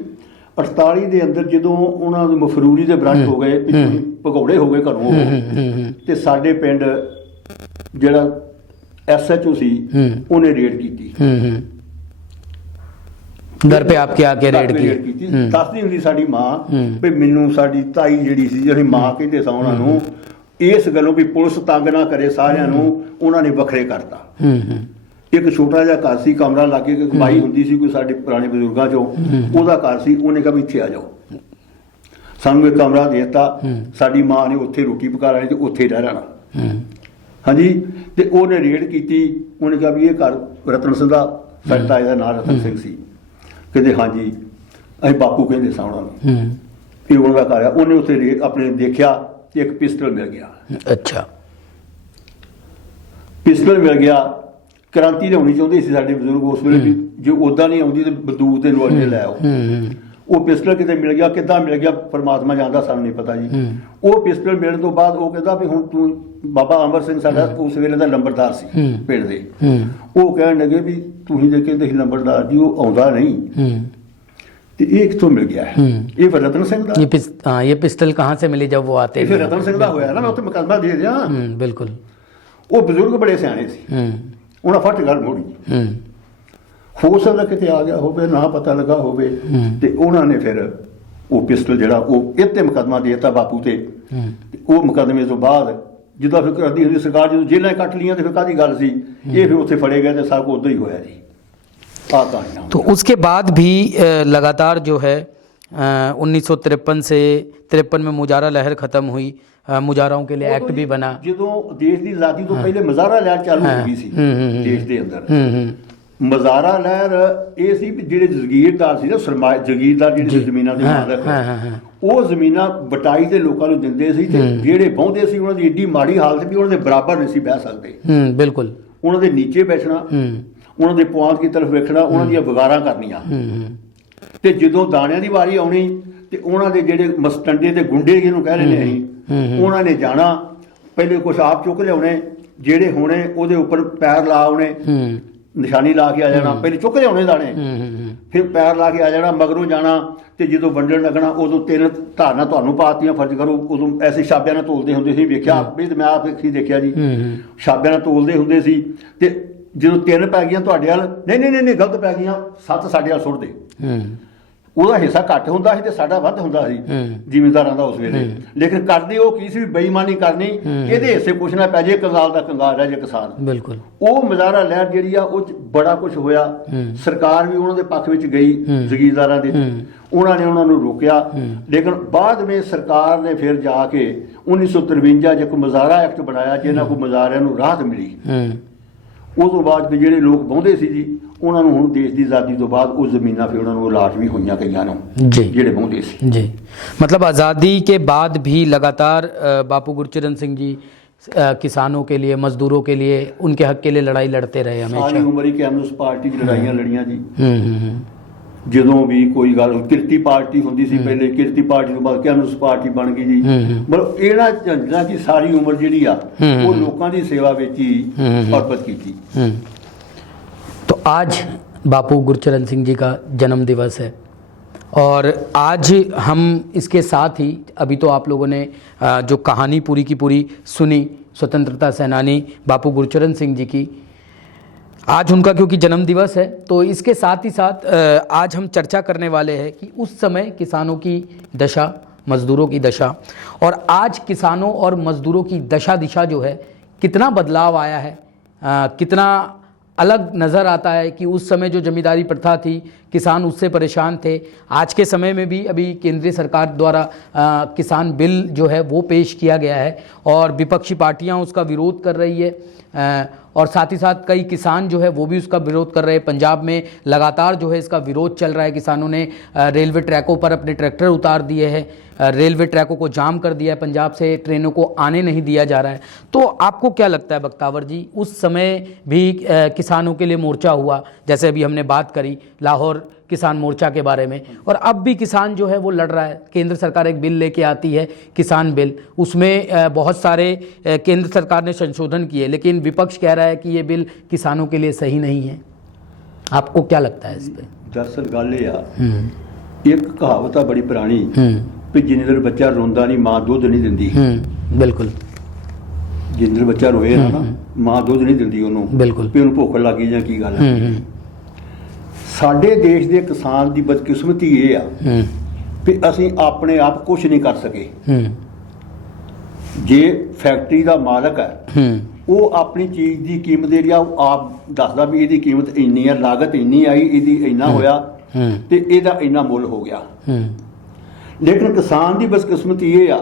48 ਦੇ ਅੰਦਰ ਜਦੋਂ ਉਹਨਾਂ ਦੇ ਮਫਰੂਰੀ ਦੇ ਬ੍ਰਾਂਚ ਹੋ ਗਏ, ਭਗੌੜੇ ਹੋ ਗਏ ਘਰੋਂ ਤੇ ਸਾਡੇ ਪਿੰਡ ਜਿਹੜਾ SHO ਸੀ ਉਹਨੇ ਰੇਡ ਕੀਤੀ। घर पे आपके आके रेड ਕੀਤੀ। ਦੱਸਦੀ ਹੁੰਦੀ ਸਾਡੀ ਮਾਂ ਵੀ ਮੈਨੂੰ ਸਾਡੀ ਤਾਈ ਜਿਹੜੀ ਸੀ, ਜਿਹੜੀ ਮਾਂ ਕਹਿੰਦੇ ਸਾਂ ਉਹਨਾਂ ਨੂੰ, ਇਸ ਗੱਲੋਂ ਵੀ ਪੁਲਿਸ ਤੰਗ ਨਾ ਕਰੇ ਸਾਰਿਆਂ ਨੂੰ, ਉਹਨਾਂ ਨੇ ਵੱਖਰੇ ਕਰਤਾ। ਇੱਕ ਛੋਟਾ ਜਿਹਾ ਘਰ ਸੀ, ਕਮਰਾ ਲਾਗੇ ਇੱਕ ਕਮਾਈ ਹੁੰਦੀ ਸੀ ਕੋਈ ਸਾਡੇ ਪੁਰਾਣੇ ਬਜ਼ੁਰਗਾਂ ਚੋਂ, ਉਹਦਾ ਘਰ ਸੀ। ਉਹਨੇ ਕਿਹਾ ਵੀ ਇੱਥੇ ਆ ਜਾਓ, ਸਾਨੂੰ ਇੱਕ ਕਮਰਾ ਦੇ ਦਿੱਤਾ। ਸਾਡੀ ਮਾਂ ਨੇ ਉੱਥੇ ਰੋਟੀ ਪਕਾ ਲੈਣੀ ਤੇ ਉੱਥੇ ਹੀ ਰਹਿ ਰਹਿਣਾ। ਹਾਂਜੀ। ਤੇ ਉਹਨੇ ਰੇਡ ਕੀਤੀ। ਉਹਨੇ ਕਿਹਾ ਵੀ ਇਹ ਘਰ ਰਤਨ ਸਿੰਘ ਦਾ, ਸਾਡੇ ਤਾਏ ਦਾ ਨਾਂ ਰਤਨ ਸਿੰਘ ਸੀ। ਕਹਿੰਦੇ ਹਾਂਜੀ, ਅਸੀਂ ਬਾਪੂ ਕਹਿੰਦੇ ਸਾਂ ਉਹਨਾਂ ਨੂੰ, ਇਹ ਉਹਨਾਂ ਦਾ ਘਰ ਆ। ਉਹਨੇ ਉੱਥੇ ਆਪਣੇ ਦੇਖਿਆ ਤੇ ਇੱਕ ਪਿਸਟਲ ਮਿਲ ਗਿਆ। अच्छा। ਪਿਸਟਲ ਮਿਲ ਗਿਆ। ਕ੍ਰਾਂਤੀ ਲਿਆਉਣੀ ਚਾਹੁੰਦੇ ਸੀ ਸਾਡੇ ਬਜ਼ੁਰਗ ਉਸ ਵੇਲੇ ਵੀ ਜੇ ਉਦਾਂ ਨਹੀਂ ਆਉਂਦੀ ਤੇ ਬੰਦੂਕ ਤੇ ਲੋਹੇ ਲੈ ਆਓ। ਉਹ ਪਿਸਟਲ ਕਿਤੇ ਮਿਲ ਗਿਆ, ਕਿੱਦਾਂ ਮਿਲ ਗਿਆ ਪਰਮਾਤਮਾ ਜਾਣਦਾ, ਸਾਨੂੰ ਨਹੀਂ ਪਤਾ ਜੀ। ਉਹ ਪਿਸਟਲ ਮਿਲਣ ਤੋਂ ਬਾਅਦ ਉਹ ਕਹਿੰਦਾ ਵੀ ਹੁਣ ਤੂੰ, ਬਾਬਾ ਅਮਰ ਸਿੰਘ ਸਾਡਾ ਉਸ ਵੇਲੇ ਦਾ ਨੰਬਰਦਾਰ ਸੀ ਪਿੰਡ ਦੇ, ਉਹ ਕਹਿਣ ਲੱਗੇ ਵੀ ਤੁਸੀਂ ਦੇ ਕਹਿੰਦੇ ਸੀ ਨੰਬਰਦਾਰ ਜੀ ਉਹ ਆਉਂਦਾ ਨਹੀਂ ਤੇ ਇਹ ਕਿੱਥੋਂ ਮਿਲ ਗਿਆ ਹੈ? ਇਹ ਫਿਰ ਰਤਨ ਸਿੰਘ ਦਾ। ये पिस्टल कहाँ से मिली जब वो आते ਇਹ ਫਿਰ ਰਤਨ ਸਿੰਘ ਦਾ ਹੋਇਆ ਨਾ। ਮੈਂ ਉੱਥੇ ਮੁਕੱਦਮਾ ਦੇ ਦਿਆਂ। बिल्कुल। ਉਹ ਬਜ਼ੁਰਗ ਬੜੇ ਸਿਆਣੇ ਸੀ, ਉਹਨਾਂ ਫਟ ਗੱਲ ਮੋੜੀ। ਹੋ ਸਕਦਾ ਕਿਤੇ ਆ ਗਿਆ ਹੋਵੇ, ਨਾ ਪਤਾ ਲੱਗਾ ਹੋਵੇ, ਤੇ ਉਹਨਾਂ ਨੇ ਫਿਰ ਉਹ ਪਿਸਟਲ ਜਿਹੜਾ ਉਹ ਇਹ ਤੇ ਮੁਕੱਦਮਾ ਦੇ ਦਿੱਤਾ ਬਾਪੂ ਤੇ। ਉਹ ਮੁਕੱਦਮੇ ਤੋਂ ਬਾਅਦ ਜਿੱਦਾਂ ਫਿਰ ਕਰਦੀ ਹੁੰਦੀ ਸਰਕਾਰ, ਜਦੋਂ ਜੇਲ੍ਹਾਂ ਕੱਟ ਲੀਆਂ ਤੇ ਫਿਰ ਕਾਹਦੀ ਗੱਲ ਸੀ, ਇਹ ਫਿਰ ਉੱਥੇ ਫੜੇ ਗਏ ਤੇ ਸਭ ਕੁਝ ਉਦਾਂ ਹੀ ਹੋਇਆ ਜੀ। ਆ ਕਹਾਣੀਆਂ। तो उसके बाद भी लगातार जो है 1953 से 53 में मुजारा लहर ख़त्म हुई, मुजाराओं के लिए एक्ट भी बना। ਜਦੋਂ ਦੇਸ਼ ਦੀ ਆਜ਼ਾਦੀ ਤੋਂ ਪਹਿਲੇ ਮਜ਼ਾਰਾ ਲਹਿਰ ਚਾਲੂ ਹੋ ਗਈ ਸੀ ਦੇਸ਼ ਦੇ ਅੰਦਰ। ਮਜ਼ਾਰਾ ਲਹਿਰ ਇਹ ਸੀ ਵੀ ਜਿਹੜੇ ਜ਼ਗੀਰਦਾਰ ਸੀ ਨਾ, ਸਰਮਾਇਆ ਜਗੀਰਦਾਰ ਜਿਹੜੇ ਜ਼ਮੀਨਾਂ ਦੇ ਮਾਲਕ, ਉਹ ਜ਼ਮੀਨਾਂ ਬਟਾਈ ਦੇ ਲੋਕਾਂ ਨੂੰ ਦਿੰਦੇ ਸੀ ਤੇ ਜਿਹੜੇ ਬਹੁੰਦੇ ਸੀ ਉਹਨਾਂ ਦੀ ਏਡੀ ਮਾੜੀ ਹਾਲਤ ਵੀ ਉਹਨਾਂ ਦੇ ਬਰਾਬਰ ਨਹੀਂ ਸੀ ਬਹਿ ਸਕਦੇ। बिल्कुल। ਉਹਨਾਂ ਦੇ ਨੀਚੇ ਬੈਠਣਾ, ਉਹਨਾਂ ਦੇ ਪੁਆਂਤ ਦੀ ਤਰਫ ਵੇਖਣਾ, ਉਹਨਾਂ ਦੀਆਂ ਵਗਾਰਾਂ ਕਰਨੀਆਂ। ਤੇ ਜਦੋਂ ਦਾਣਿਆਂ ਦੀ ਵਾਰੀ ਆਉਣੀ ਤੇ ਉਹਨਾਂ ਦੇ ਜਿਹੜੇ ਮਸਟੰਡੇ ਤੇ ਗੁੰਡੇ ਜਿਹਨੂੰ ਕਹਿ ਰਹੇ ਨੇ ਅਸੀਂ, ਉਹਨਾਂ ਨੇ ਜਾਣਾ, ਪਹਿਲੇ ਕੁਛ ਆਪ ਚੁੱਕ ਲਿਆਉਣੇ, ਜਿਹੜੇ ਹੋਣੇ ਉਹਦੇ ਉੱਪਰ ਪੈਰ ਲਾ ਆਉਣੇ, ਨਿਸ਼ਾਨੀ ਲਾ ਕੇ ਆ ਜਾਣਾ। ਪਹਿਲੇ ਚੁੱਕ ਲਿਆਉਣੇ ਦਾਣੇ, ਫਿਰ ਪੈਰ ਲਾ ਕੇ ਆ ਜਾਣਾ, ਮਗਰੋਂ ਜਾਣਾ। ਤੇ ਜਦੋਂ ਵੰਡਣ ਲੱਗਣਾ ਉਦੋਂ 3 ਧਾਰਨਾ ਤੁਹਾਨੂੰ ਪਾਤੀਆਂ ਫਰਜ਼ ਕਰੋ। ਉਦੋਂ ਐਸੇ ਛਾਬਿਆਂ ਨਾਲ ਤੋਲਦੇ ਹੁੰਦੇ ਸੀ, ਵੇਖਿਆ ਵੀ ਮੈਂ ਆਪ ਅੱਖੀਂ ਦੇਖਿਆ ਜੀ, ਛਾਬਿਆਂ ਨਾਲ ਤੋਲਦੇ ਹੁੰਦੇ ਸੀ। ਤੇ ਜਦੋਂ 3 ਪੈ ਗਈਆਂ ਤੁਹਾਡੇ ਵੱਲ, ਨਹੀਂ ਗਲਤ ਪੈ ਗਈਆਂ, 7 ਸਾਡੇ ਵੱਲ ਸੁੱਟ ਦੇ। ਉਹਦਾ ਹਿੱਸਾ ਘੱਟ ਹੁੰਦਾ ਸੀ ਤੇ ਸਾਡਾ ਵੱਧ ਹੁੰਦਾ ਸੀ ਜ਼ਿਮੀਂਦਾਰਾਂ ਦਾ ਉਸ ਵੇਲੇ। ਲੇਕਿਨ ਕਰਦੇ ਉਹ ਕੀ ਸੀ, ਬੇਈਮਾਨੀ ਕਰਨੀ, ਇਹਦੇ ਹਿੱਸੇ ਕੁਛ ਨਾ ਪੈ ਜੇ, ਕੰਗਾਲ ਦਾ ਕੰਗਾਲ ਰਹਿ ਜੇ ਕਿਸਾਨ। ਬਿਲਕੁਲ। ਉਹ ਮੁਜ਼ਾਹਰਾ ਲਹਿਰ ਜਿਹੜੀ ਆ ਉਹ 'ਚ ਬੜਾ ਕੁਝ ਹੋਇਆ। ਸਰਕਾਰ ਵੀ ਉਹਨਾਂ ਦੇ ਪੱਖ ਵਿੱਚ ਗਈ, ਜ਼ਗੀਰਦਾਰਾਂ ਦੇ, ਉਹਨਾਂ ਨੇ ਉਹਨਾਂ ਨੂੰ ਰੋਕਿਆ। ਲੇਕਿਨ ਬਾਅਦ ਵਿੱਚ ਸਰਕਾਰ ਨੇ ਫਿਰ ਜਾ ਕੇ 1953 'ਚ ਇੱਕ ਮੁਜ਼ਾਹਰਾ ਐਕਟ ਬਣਾਇਆ, ਜਿਹਨਾਂ ਕੋ ਮੁਜ਼ਾਹਰਿਆਂ ਨੂੰ ਰਾਹਤ ਮਿਲੀ। ਉਹ ਤੋਂ ਬਾਅਦ ਜਿਹੜੇ ਲੋਕ ਬਹੁੰਦੇ ਸੀ ਜੀ, ਉਹਨਾਂ ਨੂੰ ਹੁਣ ਦੇਸ਼ ਦੀ ਆਜ਼ਾਦੀ ਤੋਂ ਬਾਅਦ ਉਹ ਜ਼ਮੀਨਾਂ ਫਿਰ ਉਹਨਾਂ ਨੂੰ ਅਲਾਟ ਵੀ ਹੋਈਆਂ ਕਈਆਂ ਨੂੰ, ਜਿਹੜੇ ਬਹੁੰਦੇ ਸੀ ਜੀ। मतलब आज़ादी के बाद भी लगातार बापू गुरचरण सिंह जी किसानों के लिए, मजदूरों के लिए, उनके हक के लिए लड़ाई लड़ते रहे हमेशा। सारी उम्र ही कम्युनिस्ट पार्टी की लड़ाइयाँ लड़ियाँ जी। ਜਦੋਂ ਵੀ ਕੋਈ ਗੱਲ, ਕਿਰਤੀ ਪਾਰਟੀ ਹੁੰਦੀ ਸੀ ਪਹਿਲੇ, ਕਿਰਤੀ ਪਾਰਟੀ ਤੋਂ ਬਾਅਦ ਕਮਿਊਨਿਸਟ ਪਾਰਟੀ ਬਣ ਗਈ ਜੀ। ਮਤਲਬ ਇਹਨਾਂ ਝੰਡਾਂ ਦੀ ਸਾਰੀ ਉਮਰ ਜਿਹੜੀ ਆ ਉਹ ਲੋਕਾਂ ਦੀ ਸੇਵਾ ਵਿੱਚ ਹੀ ਸਮਰਪਿਤ ਕੀਤੀ। तो आज बापू गुरचरण सिंह जी का जन्म दिवस है और आज हम इसके साथ ही, अभी तो आप लोगों ने जो कहानी पूरी की पूरी सुनी स्वतंत्रता सेनानी बापू गुरचरण सिंह जी की, आज उनका क्योंकि जन्म दिवस है, तो इसके साथ ही साथ आज हम चर्चा करने वाले हैं कि उस समय किसानों की दशा, मज़दूरों की दशा, और आज किसानों और मज़दूरों की दशा दिशा जो है कितना बदलाव आया है, कितना अलग नज़र आता है कि उस समय जो जमींदारी प्रथा थी, किसान उससे परेशान थे। आज के समय में भी अभी केंद्रीय सरकार द्वारा किसान बिल जो है वो पेश किया गया है और विपक्षी पार्टियां उसका विरोध कर रही है, और साथ ही साथ कई किसान जो है वो भी उसका विरोध कर रहे हैं। पंजाब में लगातार जो है इसका विरोध चल रहा है। किसानों ने रेलवे ट्रैकों पर अपने ट्रैक्टर उतार दिए हैं, रेलवे ट्रैकों को जाम कर दिया है, पंजाब से ट्रेनों को आने नहीं दिया जा रहा है। तो आपको क्या लगता है बख्तावर जी, उस समय भी किसानों के लिए मोर्चा हुआ, जैसे अभी हमने बात करी लाहौर किसान मोर्चा के बारे में, और अब भी किसान जो है वो लड़ रहा है। केंद्र सरकार एक बिल लेके आती है, किसान बिल, उसमें बहुत सारे केंद्र सरकार ने संशोधन किए, लेकिन विपक्ष कह रहा है कि ये बिल किसानों के लिए सही नहीं है। आपको क्या लगता है इस पर? दरअसल गल ये आ, एक कहावत आ बड़ी पुरानी भी जिन्ने देर बच्चा रोंदा नहीं मां दुध नहीं दिंदी। बिल्कुल। जिन्ने देर बच्चा रोए ना मां दुध नहीं दिंदी ਉਹਨੂੰ, बिल्कुल ਵੀ ਉਹਨੂੰ ਭੁੱਖ ਲੱਗੀ ਜਾਂ ਕੀ ਗੱਲ ਹੈ। ਸਾਡੇ ਦੇਸ਼ ਦੇ ਕਿਸਾਨ ਦੀ ਬਦਕਿਸਮਤੀ ਇਹ ਆ ਵੀ ਅਸੀਂ ਆਪਣੇ ਆਪ ਕੁਝ ਨਹੀਂ ਕਰ ਸਕੇ। ਜੇ ਫੈਕਟਰੀ ਦਾ ਮਾਲਕ ਹੈ ਉਹ ਆਪਣੀ ਚੀਜ਼ ਦੀ ਕੀਮਤ ਜਿਹੜੀ ਆ ਉਹ ਆਪ ਦੱਸਦਾ ਵੀ ਇਹਦੀ ਕੀਮਤ ਇੰਨੀ ਆ, ਲਾਗਤ ਇੰਨੀ ਆਈ, ਇਹਦੀ ਇੰਨਾ ਹੋਇਆ ਤੇ ਇਹਦਾ ਇੰਨਾ ਮੁੱਲ ਹੋ ਗਿਆ। ਲੇਕਿਨ ਕਿਸਾਨ ਦੀ ਬਦਕਿਸਮਤੀ ਇਹ ਆ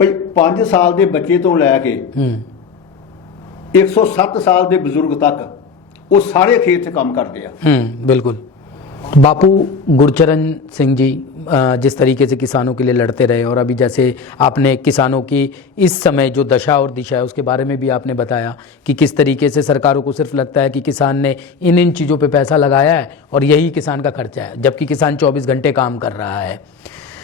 ਭਈ 5 ਸਾਲ ਦੇ ਬੱਚੇ ਤੋਂ ਲੈ ਕੇ 107 ਸਾਲ ਦੇ ਬਜ਼ੁਰਗ ਤੱਕ वो सारे खेत से काम करते हैं। बिल्कुल। बापू गुरचरण सिंह जी जिस तरीके से किसानों के लिए लड़ते रहे, और अभी जैसे आपने किसानों की इस समय जो दशा और दिशा है उसके बारे में भी आपने बताया कि किस तरीके से सरकारों को सिर्फ लगता है कि किसान ने इन चीज़ों पे पैसा लगाया है और यही किसान का खर्चा है, जबकि किसान 24 घंटे काम कर रहा है।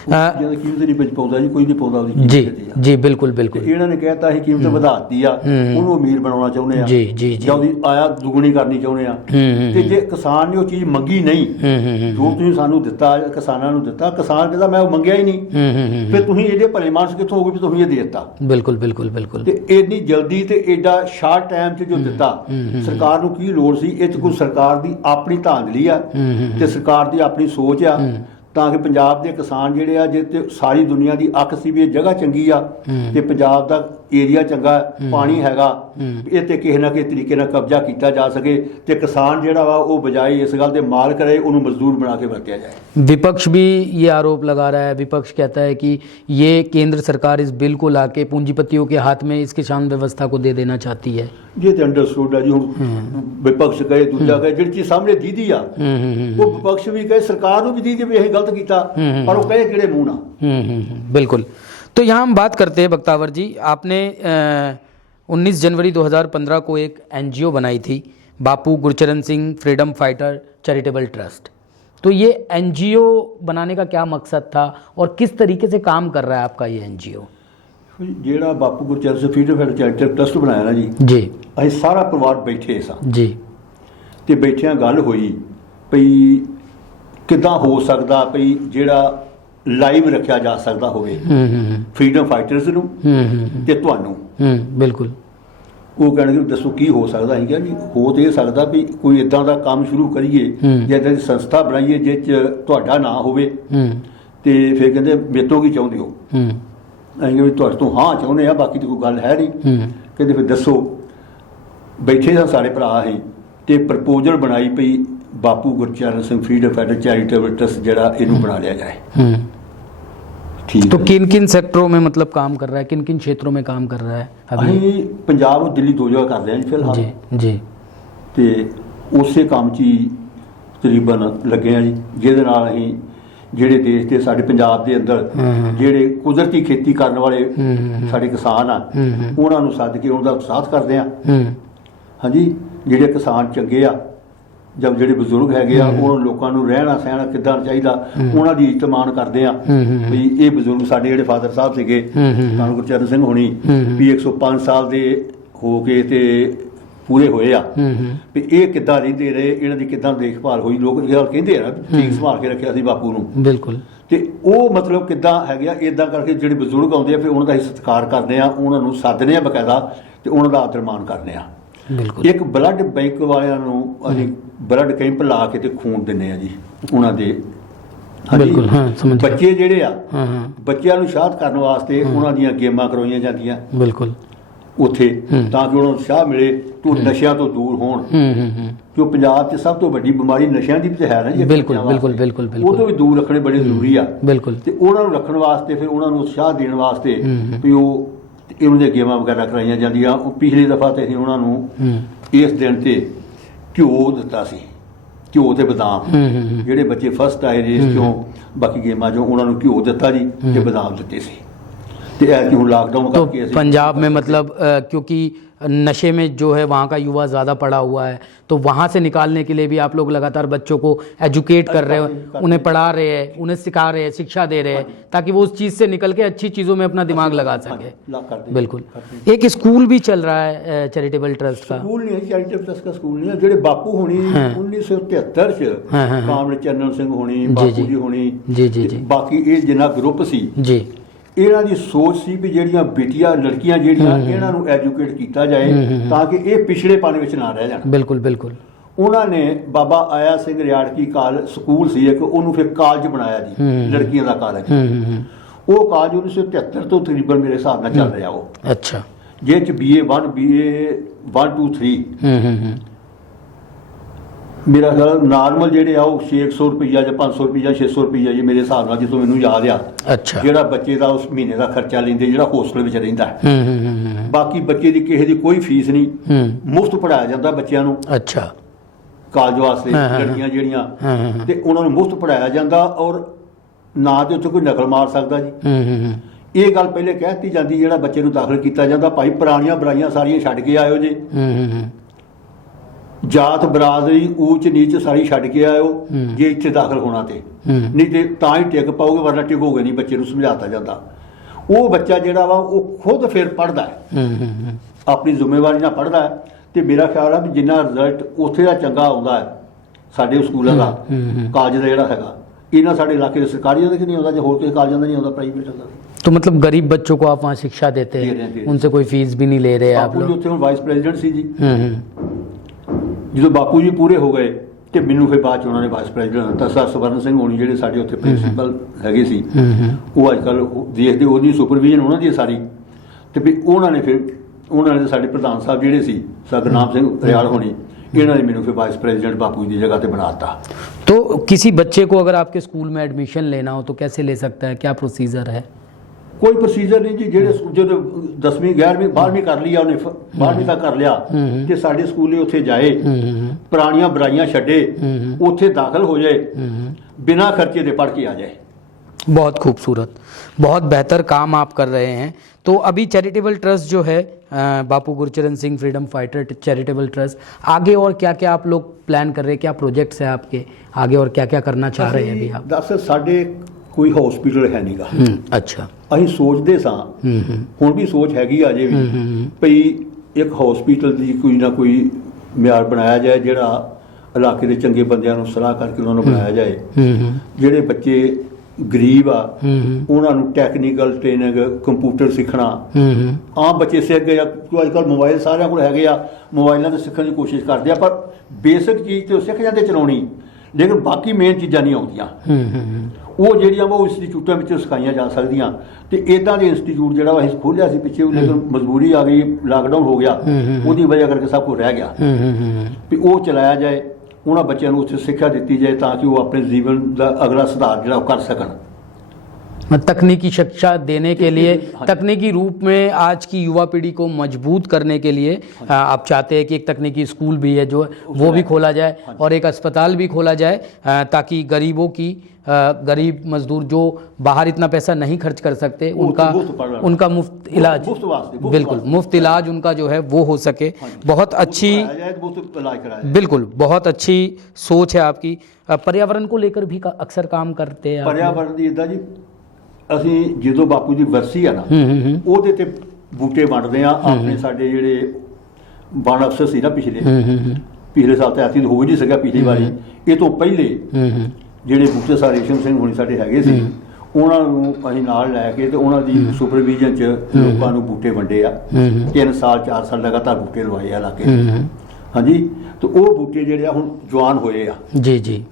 कीमत नहीं बच पाਉਂਦਾ ਜੀ, ਕੋਈ ਨਹੀਂ ਪਾਉਂਦਾ ਉਹਦੀ ਜੀ ਜੀ ਬਿਲਕੁਲ ਬਿਲकुल। ਇਹਨਾਂ ਨੇ ਕਹਿਤਾ ਸੀ ਕੀਮਤ ਵਧਾਤੀ ਆ, ਉਹਨੂੰ ਅਮੀਰ ਬਣਾਉਣਾ ਚਾਹੁੰਦੇ ਆ, ਜੀ ਜੀ ਜੀ, ਜਾਂ ਉਹਦੀ ਆਇਆ ਦੁਗਣੀ ਕਰਨੀ ਚਾਹੁੰਦੇ ਆ। ਤੇ ਜੇ ਕਿਸਾਨ ਨੇ ਉਹ ਚੀਜ਼ ਮੰਗੀ ਨਹੀਂ, ਜੋ ਤੁਸੀਂ ਸਾਨੂੰ ਦਿੱਤਾ, ਕਿਸਾਨਾਂ ਨੂੰ ਦਿੱਤਾ, ਕਿਸਾਨ ਕਹਿੰਦਾ ਮੈਂ ਉਹ ਮੰਗਿਆ ਹੀ ਨਹੀਂ, ਫਿਰ ਤੁਸੀਂ ਇਹਦੇ ਭਲੇ ਮਾਨਸ ਕਿੱਥੋਂ ਹੋਗੇ ਵੀ ਤੁਸੀਂ ਇਹ ਦੇ ਦਿੱਤਾ। ਬਿਲਕੁਲ ਬਿਲकुल ਬਿਲकुल। ਤੇ ਇੰਨੀ ਜਲਦੀ ਤੇ ਐਡਾ ਸ਼ਾਰਟ ਟਾਈਮ 'ਚ ਜੋ ਦਿੱਤਾ, ਸਰਕਾਰ ਨੂੰ ਕੀ ਲੋੜ ਸੀ? ਇਹ 'ਚ ਕੋਈ ਸਰਕਾਰ ਦੀ ਆਪਣੀ ਧਾਂਦਲੀ ਆ ਤੇ ਸਰਕਾਰ ਦੀ ਆਪਣੀ ਸੋਚ ਆ, ਤਾਂ ਕਿ ਪੰਜਾਬ ਦੇ ਕਿਸਾਨ ਜਿਹੜੇ ਆ, ਜੇ ਤੇ ਸਾਰੀ ਦੁਨੀਆ ਦੀ ਅੱਖ ਸੀ ਵੀ ਇਹ ਜਗ੍ਹਾ ਚੰਗੀ ਆ ਤੇ ਪੰਜਾਬ ਦਾ ਏਰੀਆ ਚੰਗਾ, ਪਾਣੀ ਹੈਗਾ, ਇਹ ਤੇ ਕਿਸੇ ਨਾ ਕਿਸੇ ਤਰੀਕੇ ਨਾਲ ਕਬਜ਼ਾ ਕੀਤਾ ਜਾ ਸਕੇ ਤੇ ਕਿਸਾਨ ਜਿਹੜਾ ਵਾ ਉਹ ਬਜਾਏ ਇਸ ਗੱਲ ਦੇ ਮਾਲਕ ਰਹੇ, ਉਹਨੂੰ मजदूर बना के वरत्या जाए। विपक्ष भी ये आरोप लगा रहा है, विपक्ष कहता है कि ये केंद्र सरकार इस बिल को लाके पूंजीपतियों के हाथ में इस किसान व्यवस्था को दे देना चाहती है। ये तो अंडरस्टूड है जी। ਹੁਣ ਵਿਪਕਸ਼ ਕਹੇ, ਦੂਜਾ ਕਹੇ, ਜਿਹੜੀ ਚੀਜ਼ ਸਾਹਮਣੇ ਦੀਦੀ ਆ ਉਹ ਵਿਪਕਸ਼ ਵੀ ਕਹੇ, ਸਰਕਾਰ ਨੂੰ ਵੀ ਦੀਦੀ ਵੀ ਇਹ ਗਲਤ ਕੀਤਾ, ਪਰ ਉਹ ਕਹੇ ਕਿਹੜੇ ਮੂੰਹ ਨਾਲ। बिल्कुल। तो यहाँ हम बात करते हैं बख्तावर जी, आपने 19 जनवरी 2015 को एक NGO बनाई थी, Bapu Gurcharan Singh freedom fighter charitable trust. तो ये NGO बनाने का क्या मकसद था और किस तरीके से काम कर रहा है आपका ये NGO? ਜਿਹੜਾ ਬਾਪੂ Gurcharan Singh freedom fighter charitable trust ਬਣਾਇਆ ਨਾ ਜੀ, ਅਸੀਂ ਸਾਰਾ ਪਰਿਵਾਰ ਬੈਠੇ ਸਾਂ ਜੀ, ਤੇ ਬੈਠਿਆਂ ਗੱਲ ਹੋਈ ਭਈ ਕਿੱਦਾਂ ਹੋ ਸਕਦਾ ਭਈ ਜਿਹੜਾ ਲਾਈਵ ਰੱਖਿਆ ਜਾ ਸਕਦਾ ਹੋਵੇ ਫਰੀडम फाइटर्स ਨੂੰ ਤੇ ਤੁਹਾਨੂੰ। ਬਿਲਕੁਲ। ਉਹ ਕਹਿਣਗੇ ਦੱਸੋ ਕੀ ਹੋ ਸਕਦਾ? ਅਸੀਂ ਕਿਹਾ ਜੀ ਹੋ ਤੇ ਇਹ ਸਕਦਾ ਵੀ ਕੋਈ ਇਦਾਂ ਦਾ ਕੰਮ ਸ਼ੁਰੂ ਕਰੀਏ ਜਾਂ ਇਦਾਂ ਦੀ ਸੰਸਥਾ ਬਣਾਈਏ ਜਿਸ 'ਚ ਤੁਹਾਡਾ ਨਾਂ ਹੋਵੇ। ਤੇ ਫਿਰ ਕਹਿੰਦੇ ਮੇਰੇ ਤੋਂ ਕੀ ਚਾਹੁੰਦੇ ਹੋ? ਅਸੀਂ ਕਿਹਾ ਵੀ ਤੁਹਾਡੇ ਤੋਂ ਹਾਂ ਚਾਹੁੰਦੇ ਆ, ਬਾਕੀ ਤਾਂ ਕੋਈ ਗੱਲ ਹੈ ਨਹੀਂ। ਕਹਿੰਦੇ ਫਿਰ ਦੱਸੋ। ਬੈਠੇ ਤਾਂ ਸਾਰੇ ਭਰਾ ਅਸੀਂ ਤੇ ਪ੍ਰਪੋਜ਼ਲ ਬਣਾਈ ਪਈ ਬਾਪੂ Gurcharan Singh freedom fighter charitable trust ਜਿਹੜਾ ਇਹਨੂੰ ਬਣਾ ਲਿਆ ਜਾਏ। ठीक। तो किन किन सेक्टरों में मतलब काम कर रहा है, किन किन क्षेत्रों में काम कर रहा है अभी? ਅਸੀਂ ਪੰਜਾਬ और दिल्ली दो जगह कर रहे हैं फिलहाल जी जी। ਤੇ ਉਸੇ ਕੰਮ 'ਚ ਹੀ ਤਕਰੀਬਨ ਲੱਗੇ ਆ ਜੀ, ਜਿਹਦੇ ਨਾਲ ਅਸੀਂ ਜਿਹੜੇ ਦੇਸ਼ ਦੇ ਸਾਡੇ ਪੰਜਾਬ ਦੇ ਅੰਦਰ ਜਿਹੜੇ ਕੁਦਰਤੀ ਖੇਤੀ ਕਰਨ ਵਾਲੇ ਸਾਡੇ ਕਿਸਾਨ ਆ ਉਹਨਾਂ ਨੂੰ ਸੱਦ ਕੇ ਉਹਨਾਂ ਦਾ ਉਤਸ਼ਾਹਤ ਕਰਦੇ ਆ। ਹਾਂਜੀ, ਜਿਹੜੇ ਕਿਸਾਨ ਚੰਗੇ ਆ, ਜਦ ਜਿਹੜੇ ਬਜ਼ੁਰਗ ਹੈਗੇ ਆ, ਉਹਨਾਂ ਲੋਕਾਂ ਨੂੰ ਰਹਿਣਾ ਸਹਿਣਾ ਕਿੱਦਾਂ ਚਾਹੀਦਾ, ਉਹਨਾਂ ਦੀ ਇੱਜ਼ਤ ਮਾਣ ਕਰਦੇ ਆ ਵੀ ਇਹ ਬਜ਼ੁਰਗ ਸਾਡੇ ਜਿਹੜੇ ਫਾਦਰ ਸਾਹਿਬ ਸੀਗੇ ਕਾਨੂੰ ਗੁਰਚਰਨ ਸਿੰਘ ਹੋਣੀ ਵੀ 105 ਸਾਲ ਦੇ ਹੋ ਕੇ ਤੇ ਪੂਰੇ ਹੋਏ ਆ ਵੀ ਇਹ ਕਿੱਦਾਂ ਰਹਿੰਦੇ ਰਹੇ, ਇਹਨਾਂ ਦੀ ਕਿੱਦਾਂ ਦੇਖਭਾਲ ਹੋਈ। ਲੋਕ ਇਹ ਗੱਲ ਕਹਿੰਦੇ ਆ ਠੀਕ ਸੰਭਾਲ ਕੇ ਰੱਖਿਆ ਸੀ ਬਾਪੂ ਨੂੰ। ਬਿਲਕੁਲ। ਤੇ ਉਹ ਮਤਲਬ ਕਿੱਦਾਂ ਹੈਗੇ ਆ, ਇਦਾਂ ਕਰਕੇ ਜਿਹੜੇ ਬਜ਼ੁਰਗ ਆਉਂਦੇ ਆ ਫਿਰ ਉਹਨਾਂ ਦਾ ਅਸੀਂ ਸਤਿਕਾਰ ਕਰਦੇ ਆ, ਉਹਨਾਂ ਨੂੰ ਸੱਦਦੇ ਆ ਬਕਾਇਦਾ ਤੇ ਉਹਨਾਂ ਦਾ ਆਦਰ ਮਾਣ ਕਰਦੇ ਆ। ਬਿਲਕੁਲ ਇੱਕ ਬਲੱਡ ਬੈਂਕ ਵਾਲਿਆਂ ਨੂੰ ਅਸੀਂ ਬਲੱਡ ਕੈਂਪ ਲਾ ਕੇ ਤੇ ਖੂਨ ਦਿੰਦੇ ਆ ਜੀ ਉਹਨਾਂ ਦੇ। ਹਾਂਜੀ, ਬਿਲਕੁਲ, ਹਾਂ, ਸਮਝ ਗਿਆ। ਬੱਚੇ ਜਿਹੜੇ ਆ ਹਾਂ ਹਾਂ ਬੱਚਿਆਂ ਨੂੰ ਸ਼ਾਹਤ ਕਰਨ ਵਾਸਤੇ ਉਹਨਾਂ ਦੀਆਂ ਗੇਮਾਂ ਕਰਵਾਈਆਂ ਜਾਂਦੀਆਂ ਬਿਲਕੁਲ ਉੱਥੇ, ਤਾਂ ਕਿ ਉਹਨਾਂ ਨੂੰ ਉਤਸ਼ਾਹ ਮਿਲੇ ਕਿ ਉਹ ਨਸ਼ਿਆਂ ਤੋਂ ਦੂਰ ਹੋਣ। ਕਿਉਂ ਪੰਜਾਬ 'ਚ ਸਭ ਤੋਂ ਵੱਡੀ ਬਿਮਾਰੀ ਨਸ਼ਿਆਂ ਦੀ ਵੀ ਤਾਂ ਹੈ ਨਾ ਜੀ। ਬਿਲਕੁਲ ਬਿਲਕੁਲ ਬਿਲਕੁਲ ਬਿਲਕੁਲ ਉਹ ਤੋਂ ਵੀ ਦੂਰ ਰੱਖਣੇ ਬੜੇ ਜ਼ਰੂਰੀ ਆ। ਬਿਲਕੁਲ ਤੇ ਉਹਨਾਂ ਨੂੰ ਰੱਖਣ ਵਾਸਤੇ ਫਿਰ ਉਹਨਾਂ ਨੂੰ ਉਤਸ਼ਾਹ ਦੇਣ ਵਾਸਤੇ ਵੀ ਉਹ ਇਹਨਾਂ ਦੀਆਂ ਗੇਮਾਂ ਵਗੈਰਾ ਕਰਾਈਆਂ ਜਾਂਦੀਆਂ। ਉਹ ਪਿਛਲੀ ਦਫਾ ਤੇ ਅਸੀਂ ਉਹਨਾਂ ਨੂੰ ਇਸ ਦਿਨ ਤੇ ਘਿਓ ਦਿੱਤਾ ਸੀ, ਘਿਓ ਤੇ ਬਦਾਮ। ਜਿਹੜੇ ਬੱਚੇ ਫਸਟ ਆਏ ਰੇਸ ਚੋਂ ਬਾਕੀ ਗੇਮਾਂ ਚੋਂ, ਉਹਨਾਂ ਨੂੰ ਘਿਓ ਦਿੱਤਾ ਜੀ ਤੇ ਬਦਾਮ ਦਿੱਤੇ ਸੀ। ਤੇ ਐ कि लॉकडाउन तो करके पंजाब में मतलब क्योंकि नशे में जो है वहाँ का युवा ज़्यादा पड़ा हुआ है, तो वहाँ से निकालने के लिए भी आप लोग लगातार बच्चों को एजुकेट कर रहे हो, उन्हें पढ़ा रहे हैं, उन्हें सिखा रहे हैं, शिक्षा दे रहे हैं, ताकि वो उस चीज़ से निकल के अच्छी चीज़ों में अपना दिमाग लगा सके। बिल्कुल। एक स्कूल भी चल रहा है चैरिटेबल ट्रस्ट का। स्कूल नहीं है, चैरिटेबल ट्रस्ट का स्कूल नहीं है। ਜਿਹੜੇ ਬਾਪੂ ਹੋਣੀ 1973 ਚ ਕਾਮਰੇਡ ਚੰਨਨ ਸਿੰਘ ਹੋਣੀ, ਬਾਪੂ ਜੀ ਹੋਣੀ, ਜੀ ਜੀ ਜੀ, ਬਾਕੀ ਇਹ ਜਿੰਨਾ ਗਰੁੱਪ ਸੀ ਜੀ, ਇਹਨਾਂ ਦੀ ਸੋਚ ਸੀ ਵੀ ਜਿਹੜੀਆਂ ਬੇਟੀਆਂ ਲੜਕੀਆਂ ਜਿਹੜੀਆਂ ਇਹਨਾਂ ਨੂੰ ਐਜੂਕੇਟ ਕੀਤਾ ਜਾਏ ਤਾਂ ਕਿ ਇਹ ਪਿਛੜੇਪਣ ਵਿੱਚ ਨਾ ਰਹਿ ਜਾਣ। ਬਿਲਕੁਲ ਬਿਲਕੁਲ। ਉਹਨਾਂ ਨੇ ਬਾਬਾ ਆਇਆ ਸਿੰਘ ਰਿਆੜਕੀ ਸਕੂਲ ਸੀ ਇੱਕ, ਉਹਨੂੰ ਫਿਰ ਕਾਲਜ ਬਣਾਇਆ ਜੀ, ਲੜਕੀਆਂ ਦਾ ਕਾਲਜ। ਉਹ ਕਾਲਜ 1973 ਤੋਂ ਤਕਰੀਬਨ ਮੇਰੇ ਹਿਸਾਬ ਨਾਲ ਚੱਲ ਰਿਹਾ ਉਹ। ਅੱਛਾ। ਜਿਹਦੇ ਚ BA 1 BA 1 2 3 ਮੇਰਾ ਖਿਆਲ ਨਾਰਮਲ ਜਿਹੜੇ ਆ ਉਹ 600 ਰੁਪਈਆ ਜਾਂ 500 ਰੁਪਈਆ 600 ਰੁਪਈਆ ਜੀ ਮੇਰੇ ਹਿਸਾਬ ਨਾਲ, ਜਿੱਥੋਂ ਮੈਨੂੰ ਯਾਦ ਆ। ਅੱਛਾ। ਜਿਹੜਾ ਬੱਚੇ ਦਾ ਉਸ ਮਹੀਨੇ ਦਾ ਖਰਚਾ ਲੈਂਦੇ ਜਿਹੜਾ ਹੋਸਟਲ ਵਿੱਚ ਰਹਿੰਦਾ। ਬਾਕੀ ਬੱਚੇ ਦੀ ਕਿਸੇ ਦੀ ਕੋਈ ਫੀਸ ਨਹੀਂ, ਮੁਫਤ ਪੜਾਇਆ ਜਾਂਦਾ ਬੱਚਿਆਂ ਨੂੰ। ਅੱਛਾ। ਕਾਲਜ ਵਾਸਤੇ ਲੜਕੀਆਂ ਜਿਹੜੀਆਂ, ਤੇ ਉਹਨਾਂ ਨੂੰ ਮੁਫਤ ਪੜਾਇਆ ਜਾਂਦਾ, ਔਰ ਨਾ ਤੇ ਉੱਥੇ ਕੋਈ ਨਕਲ ਮਾਰ ਸਕਦਾ ਜੀ। ਇਹ ਗੱਲ ਪਹਿਲੇ ਕਹਿ ਦਿੱਤੀ ਜਾਂਦੀ ਜਿਹੜਾ ਬੱਚੇ ਨੂੰ ਦਾਖਲ ਕੀਤਾ ਜਾਂਦਾ, ਭਾਈ ਪੁਰਾਣੀਆਂ ਬੁਰਾਈਆਂ ਸਾਰੀਆਂ ਛੱਡ ਕੇ ਆਇਓ ਜੀ, ਜਾਤ ਬਰਾਦਰੀ ਊਚ ਨੀਚ ਸਾਰੀ ਛੱਡ ਕੇ ਆਇਓ ਜੇ ਇੱਥੇ ਦਾਖਲ ਹੋਣਾ ਤੇ, ਨਹੀਂ ਤੇ ਤਾਂ ਹੀ ਟਿਕ ਪਾਓਗੇ, ਵਰਨਾ ਟਿਕੋਗੇ ਨਹੀਂ। ਬੱਚੇ ਨੂੰ ਸਮਝਾਤਾ ਜਾਂਦਾ। ਉਹ ਬੱਚਾ ਜਿਹੜਾ ਵਾ ਉਹ ਖੁਦ ਫਿਰ ਪੜ੍ਹਦਾ ਹੈ, ਆਪਣੀ ਜ਼ਿੰਮੇਵਾਰੀ ਨਾਲ ਪੜ੍ਹਦਾ ਹੈ। ਤੇ ਮੇਰਾ ਖਿਆਲ ਆ ਵੀ ਜਿੰਨਾ ਰਿਜ਼ਲਟ ਉੱਥੇ ਦਾ ਚੰਗਾ ਆਉਂਦਾ ਹੈ ਸਾਡੇ ਸਕੂਲਾਂ ਦਾ, ਕਾਲਜ ਦਾ ਜਿਹੜਾ ਹੈਗਾ, ਇਹਨਾਂ ਸਾਡੇ ਇਲਾਕੇ ਦੇ ਸਰਕਾਰੀਆਂ ਦੇ ਨਹੀਂ ਆਉਂਦਾ, ਜਾਂ ਹੋਰ ਕਿਸੇ ਕਾਲਜਾਂ ਦਾ नहीं आਉਂਦਾ, ਪ੍ਰਾਈਵੇਟ ਦਾ। तो मतलब गरीब बच्चों को आप वहाँ शिक्षा देते हैं, उनसे कोई फीस भी नहीं ले रहे आप लोग। ਉੱਥੇ ਹੁਣ ਵਾਈਸ ਪ੍ਰੈਜ਼ੀਡੈਂਟ ਸੀ ਜੀ। ਜਦੋਂ ਬਾਪੂ ਜੀ ਪੂਰੇ ਹੋ ਗਏ ਤੇ ਮੈਨੂੰ ਫਿਰ ਬਾਅਦ ਚ ਉਹਨਾਂ ਨੇ ਵਾਈਸ ਪ੍ਰੈਜ਼ੀਡੈਂਟ ਦਿੱਤਾ। ਸਰ ਸਵਰਨ ਸਿੰਘ ਹੋਣੀ ਜਿਹੜੇ ਸਾਡੇ ਉੱਥੇ ਪ੍ਰਿੰਸੀਪਲ ਹੈਗੇ ਸੀ, ਉਹ ਅੱਜ ਕੱਲ੍ਹ ਦੇਖਦੇ ਉਹਦੀ ਸੁਪਰਵਿਜ਼ਨ ਉਹਨਾਂ ਦੀ ਸਾਰੀ। ਤੇ ਵੀ ਉਹਨਾਂ ਨੇ ਸਾਡੇ ਪ੍ਰਧਾਨ ਸਾਹਿਬ ਜਿਹੜੇ ਸੀ ਸਤਨਾਮ ਸਿੰਘ ਰਿਆਲ ਹੋਣੀ, ਇਹਨਾਂ ਨੇ ਮੈਨੂੰ ਫਿਰ ਵਾइस प्रेसिडेंट बापू जी की जगह पे बनाता। तो किसी बच्चे को अगर आपके स्कूल में एडमिशन लेना हो तो कैसे ले सकता है, क्या प्रोसीजर है? कोई प्रोसीजर नहीं जी। ਜਿਹੜੇ ਜਦੋਂ 10ਵੀਂ 11ਵੀਂ 12ਵੀਂ ਕਰ ਲਿਆ, ਉਹਨੇ 12ਵੀਂ ਤੱਕ ਕਰ ਲਿਆ ਤੇ ਸਾਡੇ ਸਕੂਲੇ ਉੱਥੇ ਜਾਏ, ਪੁਰਾਣੀਆਂ ਬੁਰਾਈਆਂ ਛੱਡੇ, ਉੱਥੇ ਦਾਖਲ ਹੋ ਜਾਏ, ਬਿਨਾਂ ਖਰਚੇ ਦੇ पढ़ के आ जाए। बहुत खूबसूरत, बहुत बेहतर काम आप कर रहे हैं। तो अभी चैरिटेबल ट्रस्ट जो है Bapu Gurcharan Singh freedom fighter charitable trust, आगे और क्या क्या आप लोग प्लान कर रहे हैं, क्या प्रोजेक्ट्स हैं आपके आगे और क्या क्या करना चाह रहे हैं अभी आप? दरअसल साढ़े कोई हॉस्पिटल है नहीं गा। अच्छा। ਅਸੀਂ ਸੋਚਦੇ ਸਾਂ, ਹੁਣ ਵੀ ਸੋਚ ਹੈਗੀ ਆ ਜੇ ਵੀ ਭਈ ਇੱਕ ਹਸਪੀਟਲ ਦੀ ਕੋਈ ਨਾ ਕੋਈ ਮਿਆਰ ਬਣਾਇਆ ਜਾਏ, ਜਿਹੜਾ ਇਲਾਕੇ ਦੇ ਚੰਗੇ ਬੰਦਿਆਂ ਨੂੰ ਸਲਾਹ ਕਰਕੇ ਉਹਨਾਂ ਨੂੰ ਬਣਾਇਆ ਜਾਏ। ਜਿਹੜੇ ਬੱਚੇ ਗਰੀਬ ਆ ਉਹਨਾਂ ਨੂੰ ਟੈਕਨੀਕਲ ਟ੍ਰੇਨਿੰਗ, ਕੰਪਿਊਟਰ ਸਿੱਖਣਾ, ਆਮ ਬੱਚੇ ਸਿੱਖ ਗਏ ਆ। ਅੱਜ ਕੱਲ੍ਹ ਮੋਬਾਈਲ ਸਾਰਿਆਂ ਕੋਲ ਹੈਗੇ ਆ, ਮੋਬਾਈਲਾਂ ਤੋਂ ਸਿੱਖਣ ਦੀ ਕੋਸ਼ਿਸ਼ ਕਰਦੇ ਆ, ਪਰ ਬੇਸਿਕ ਚੀਜ਼ ਤੇ ਉਹ ਸਿੱਖ ਜਾਂਦੇ ਚਲਾਉਣੀ, ਲੇਕਿਨ ਬਾਕੀ ਮੇਨ ਚੀਜ਼ਾਂ ਨਹੀਂ ਆਉਂਦੀਆਂ। ਉਹ ਜਿਹੜੀਆਂ ਉਹ ਇੰਸਟੀਚਿਊਟਾਂ ਵਿੱਚ ਸਿਖਾਈਆਂ ਜਾ ਸਕਦੀਆਂ। ਤੇ ਇੱਦਾਂ ਦੇ ਇੰਸਟੀਚਿਊਟ ਜਿਹੜਾ ਅਸੀਂ ਖੋਲ੍ਹਿਆ ਸੀ ਪਿੱਛੇ, ਲੇਕਿਨ ਮਜਬੂਰੀ ਆ ਗਈ, ਲਾਕਡਾਊਨ ਹੋ ਗਿਆ, ਉਹਦੀ ਵਜ੍ਹਾ ਕਰਕੇ ਸਭ ਕੁਝ ਰਹਿ ਗਿਆ। ਵੀ ਉਹ ਚਲਾਇਆ ਜਾਏ, ਉਹਨਾਂ ਬੱਚਿਆਂ ਨੂੰ ਉੱਥੇ ਸਿੱਖਿਆ ਦਿੱਤੀ ਜਾਏ ਤਾਂ ਕਿ ਉਹ ਆਪਣੇ ਜੀਵਨ ਦਾ ਅਗਲਾ ਸੁਧਾਰ ਜਿਹੜਾ ਉਹ ਕਰ ਸਕਣ। तकनीकी शिक्षा देने के लिए, तकनीकी रूप में आज की युवा पीढ़ी को मजबूत करने के लिए आप चाहते हैं कि एक तकनीकी स्कूल भी है जो वो भी खोला जाए और एक अस्पताल भी खोला जाए, ताकि गरीबों की, गरीब मजदूर जो बाहर इतना पैसा नहीं खर्च कर सकते, उनका मुफ्त इलाज, बिल्कुल मुफ्त इलाज उनका जो है वो हो सके। बहुत अच्छी, बिल्कुल बहुत अच्छी सोच है आपकी। पर्यावरण को लेकर भी अक्सर काम करते हैं। पर्यावरण की इदा जी, ਅਸੀਂ ਜਦੋਂ ਬਾਪੂ ਦੀ ਵਰਸੀ ਆ ਨਾ, ਉਹਦੇ ਤੇ ਬੂਟੇ ਵੰਡਦੇ ਆ ਆਪਣੇ। ਸਾਡੇ ਜਿਹੜੇ ਵਣ ਅਫਸਰ ਸੀ ਨਾ ਪਿਛਲੇ ਸਾਲ ਤੇ ਐਤੀ ਹੋ ਹੀ ਨਹੀਂ ਸਕਿਆ ਪਿਛਲੀ ਵਾਰੀ, ਇਹ ਤੋਂ ਪਹਿਲੇ ਜਿਹੜੇ ਬੂਟੇ ਸਾਰੇ ਰੇਸ਼ਮ ਸਿੰਘ ਹੋਣੀ ਸਾਡੇ ਹੈਗੇ ਸੀ, ਉਹਨਾਂ ਨੂੰ ਅਸੀਂ ਨਾਲ ਲੈ ਕੇ ਤੇ ਉਹਨਾਂ ਦੀ ਸੁਪਰਵਿਜ਼ਨ 'ਚ ਲੋਕਾਂ ਨੂੰ ਬੂਟੇ ਵੰਡੇ ਆ। 3 ਸਾਲ 4 ਸਾਲ ਲਗਾਤਾਰ ਬੂਟੇ ਲਵਾਏ ਆ ਇਲਾਕੇ 'ਚ। ਹਾਂਜੀ, ਤੇ ਉਹ ਬੂਟੇ ਜਿਹੜੇ ਆ ਹੁਣ ਜਵਾਨ ਹੋਏ ਆ ਜੀ ਜੀ।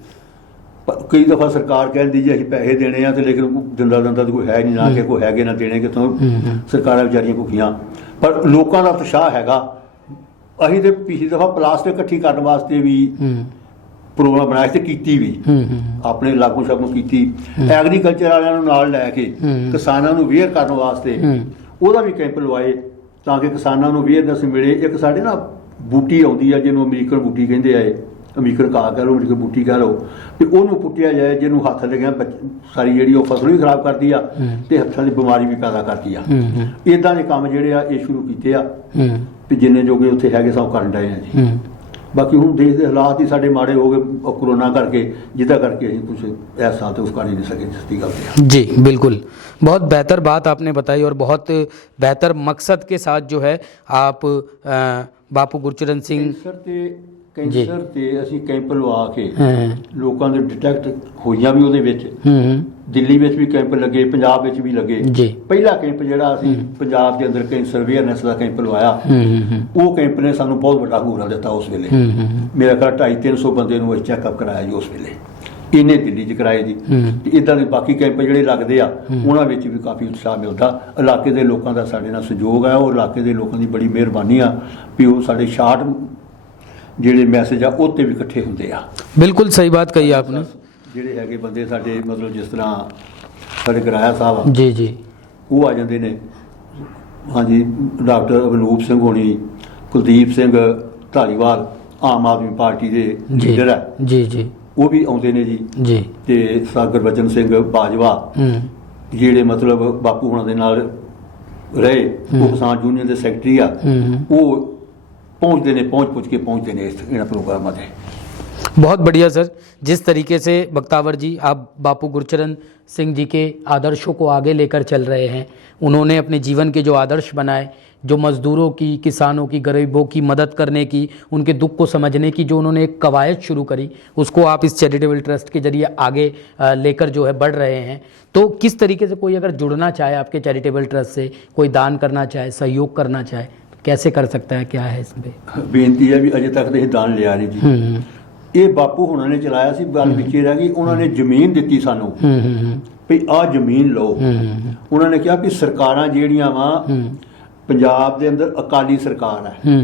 ਕਈ ਦਫਾ ਸਰਕਾਰ ਕਹਿੰਦੀ ਜੀ ਅਸੀਂ ਪੈਸੇ ਦੇਣੇ ਆ ਤੇ ਲੇਕਿਨ ਦਿੰਦਾ ਤਾਂ ਕੋਈ ਹੈ ਨਹੀਂ, ਨਾ ਕਿ ਕੋਈ ਹੈਗੇ ਨਾ ਦੇਣੇ ਕਿੱਥੋਂ। ਸਰਕਾਰਾਂ ਵਿਚਾਰੀਆਂ ਭੁੱਖੀਆਂ, ਪਰ ਲੋਕਾਂ ਦਾ ਉਤਸ਼ਾਹ ਹੈਗਾ। ਅਸੀਂ ਤੇ ਪਿਛਲੀ ਦਫਾ ਪਲਾਸਟਿਕ ਇਕੱਠੀ ਕਰਨ ਵਾਸਤੇ ਵੀ ਪ੍ਰੋਗਰਾਮ ਬਣਾਇਆ ਤੇ ਕੀਤੀ ਵੀ, ਆਪਣੇ ਲਾਗੂ ਸ਼ਾਗੂ ਕੀਤੀ। ਐਗਰੀਕਲਚਰ ਵਾਲਿਆਂ ਨੂੰ ਨਾਲ ਲੈ ਕੇ ਕਿਸਾਨਾਂ ਨੂੰ ਅਵੇਅਰ ਕਰਨ ਵਾਸਤੇ ਉਹਦਾ ਵੀ ਕੈਂਪ ਲਵਾਏ ਤਾਂ ਕਿ ਕਿਸਾਨਾਂ ਨੂੰ ਅਵੇਅਰਨੈਸ ਮਿਲੇ। ਇੱਕ ਸਾਡੇ ਨਾ ਬੂਟੀ ਆਉਂਦੀ ਆ ਜਿਹਨੂੰ ਅਮਰੀਕਨ ਬੂਟੀ ਕਹਿੰਦੇ ਆ, ਅਮਰੀਕਨ ਘਾਹ ਕਹਿ ਲਓ, ਅਮਰੀਕਨ ਬੂਟੀ ਕਹਿ ਲਓ, ਤੇ ਉਹਨੂੰ ਪੁੱਟਿਆ ਜਾਏ ਜਿਹਨੂੰ ਹੱਥ ਲੱਗਿਆ ਸਾਰੀ ਜਿਹੜੀ ਉਹ ਫਸਲ ਵੀ ਖਰਾਬ ਕਰਦੀ ਆ ਤੇ ਹੱਥਾਂ ਦੀ ਬਿਮਾਰੀ ਵੀ ਪੈਦਾ ਕਰਦੀ ਆ। ਇਦਾਂ ਦੇ ਕੰਮ ਜਿਹੜੇ ਆ ਇਹ ਸ਼ੁਰੂ ਕੀਤੇ ਆ ਤੇ ਜਿੰਨੇ ਜੋਗੇ ਉੱਥੇ ਹੈਗੇ ਸਭ ਕਰਨ ਡਏ ਆ ਜੀ। ਬਾਕੀ ਹੁਣ ਦੇਸ਼ ਦੇ ਹਾਲਾਤ ਹੀ ਸਾਡੇ ਮਾੜੇ ਹੋ ਗਏ कोरोना करके, जिदा करके कुछ ऐसा तो उसका नहीं सके सस्ती गल। जी बिल्कुल, बहुत बेहतर बात आपने बताई और बहुत बेहतर मकसद के साथ जो है आप ਬਾਪੂ ਗੁਰਚਰਨ ਸਿੰਘ ਕੈਂਸਰ ਤੇ ਅਸੀਂ ਕੈਂਪ ਲਵਾ ਕੇ ਲੋਕਾਂ ਦੇ ਡਿਟੈਕਟ ਹੋਈਆਂ ਵੀ ਉਹਦੇ ਵਿੱਚ। ਦਿੱਲੀ ਵਿੱਚ ਵੀ ਕੈਂਪ ਲੱਗੇ, ਪੰਜਾਬ ਵਿੱਚ ਵੀ ਲੱਗੇ। ਪਹਿਲਾ ਕੈਂਪ ਜਿਹੜਾ ਅਸੀਂ ਪੰਜਾਬ ਦੇ ਅੰਦਰ ਕੈਂਸਰ ਅਵੇਅਰਨੈਸ ਦਾ ਕੈਂਪ ਲਵਾਇਆ, ਉਹ ਕੈਂਪ ਨੇ ਸਾਨੂੰ ਬਹੁਤ ਵੱਡਾ ਹੂਰਾ ਦਿੱਤਾ। ਉਸ ਵੇਲੇ ਮੇਰਾ ਘਰ 250-300 ਬੰਦੇ ਨੂੰ ਚੈੱਕਅਪ ਕਰਾਇਆ ਜੀ ਉਸ ਵੇਲੇ, ਇਹਨੇ ਦਿੱਲੀ 'ਚ ਕਰਾਏ ਜੀ। ਤੇ ਇੱਦਾਂ ਦੇ ਬਾਕੀ ਕੈਂਪ ਜਿਹੜੇ ਲੱਗਦੇ ਆ ਉਹਨਾਂ ਵਿੱਚ ਵੀ ਕਾਫੀ ਉਤਸ਼ਾਹ ਮਿਲਦਾ। ਇਲਾਕੇ ਦੇ ਲੋਕਾਂ ਦਾ ਸਾਡੇ ਨਾਲ ਸਹਿਯੋਗ ਹੈ, ਉਹ ਇਲਾਕੇ ਦੇ ਲੋਕਾਂ ਦੀ ਬੜੀ ਮਿਹਰਬਾਨੀ ਆ ਵੀ ਉਹ ਸਾਡੇ ਸ਼ਾਰਟ ਜਿਹੜੇ ਮੈਸੇਜ ਆ ਉਹ 'ਤੇ ਵੀ ਇਕੱਠੇ ਹੁੰਦੇ ਆ। ਬਿਲਕੁਲ ਸਹੀ ਬਾਤ ਕਹੀ ਆਪਨੇ। ਜਿਹੜੇ ਹੈਗੇ ਬੰਦੇ ਸਾਡੇ ਮਤਲਬ ਜਿਸ ਤਰ੍ਹਾਂ ਸਾਡੇ ਗਰਾਇਆ ਸਾਹਿਬ ਆ ਜੀ ਜੀ, ਉਹ ਆ ਜਾਂਦੇ ਨੇ। ਹਾਂਜੀ, ਡਾਕਟਰ ਅਵਨੂਪ ਸਿੰਘ ਹੋਣੀ, ਕੁਲਦੀਪ ਸਿੰਘ ਧਾਲੀਵਾਲ ਆਮ ਆਦਮੀ ਪਾਰਟੀ ਦੇ ਲੀਡਰ ਆ ਜੀ ਜੀ, ਉਹ ਵੀ ਆਉਂਦੇ ਨੇ ਜੀ ਜੀ। ਤੇ ਗੁਰਬਚਨ ਸਿੰਘ ਬਾਜਵਾ ਜਿਹੜੇ ਮਤਲਬ ਬਾਪੂ ਹੁਣਾਂ ਦੇ ਨਾਲ ਰਹੇ, ਉਹ ਕਿਸਾਨ ਯੂਨੀਅਨ ਦੇ ਸੈਕਟਰੀ ਆ, ਉਹ पहुँचते हैं, पहुँच के पहुँचते हैं इन प्रोग्रामों में। बहुत बढ़िया सर, जिस तरीके से बख्तावर जी आप बापू गुरचरण सिंह जी के आदर्शों को आगे लेकर चल रहे हैं, उन्होंने अपने जीवन के जो आदर्श बनाए, जो मज़दूरों की, किसानों की, गरीबों की मदद करने की, उनके दुख को समझने की जो उन्होंने एक कवायद शुरू करी, उसको आप इस चैरिटेबल ट्रस्ट के जरिए आगे लेकर जो है बढ़ रहे हैं। तो किस तरीके से कोई अगर जुड़ना चाहे आपके चैरिटेबल ट्रस्ट से, कोई दान करना चाहे, सहयोग करना चाहे, कैसे कर सकता है, क्या है इसमें? बेनती है भी अजे तक तो दान लिया नहीं जी। ये बापू हुणां ने चलाया सी, गल पिछे रह गई। उन्होंने जमीन दी सानू भी आ जमीन लो। उन्होंने कहा भी सरकारां जेहड़ियां वा पंजाब दे अंदर अकाली सरकार है,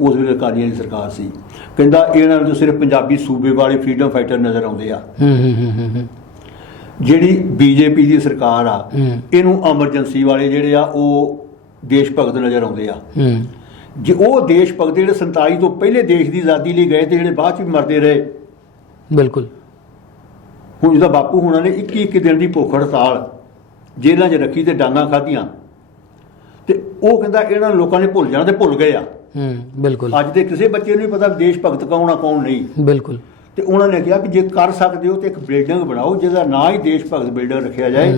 उस वेले अकालियां दी सरकार सी, कहंदा इन्हां नूं सिर्फ पंजाबी सूबे वाले फ्रीडम फाइटर नज़र आउंदे आ। जिहड़ी बीजेपी दी सरकार आ, इहनूं एमरजेंसी वाले जिहड़े आ ਉਹ देश भगत नज़र आते हैं। जे वो देश भगत जो 47 तो पहले देश की आज़ादी लिए गए तो जो बाद भी मरते रहे, बिल्कुल हूँ जो बापू हुणां ने 21 दिन की भुख हड़ताल जेलों च रखी तो डांगा खाधियां, तो वो कहता इन्होंने लोगों ने भुल जाना, तो भुल गए आ। बिल्कुल अज तो किसी बच्चे नहीं पता देश भगत कौन आ कौन नहीं। बिल्कुल, तो उन्होंने कहा कि जे कर सकते हो तो एक बिल्डिंग बनाओ जिसका ना ही देश भगत बिल्डिंग रखा जाए।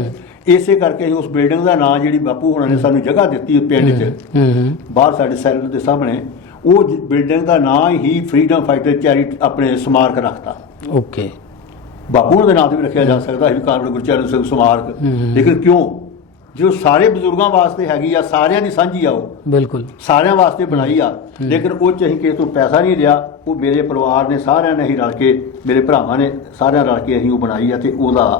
इसे करके उस बिल्डिंग का नाम जी बापू हुणां ने सानू जगह दी पिंड च बाहर साडे सैल के सामने, वो बिल्डिंग का नाम ही फ्रीडम फाइटर चैरिटी अपने स्मारक रखता। ओके, बापू हुणां दे नाम ते भी रखा जा सकता है कानून गुरचरण सिंह स्मारक, लेकिन क्यों जो सारे बजुर्गों वास्ते हैगी आ, सारियां दी सांझी आ, वो बिल्कुल सारियां वास्ते बनाई आ, लेकिन वो च असीं किसे तों पैसा नहीं लिया। वो मेरे परिवार ने सारियां ने ही रल के, मेरे भरावां ने सारियां रल के असीं वो बनाई आ, ते ओहदा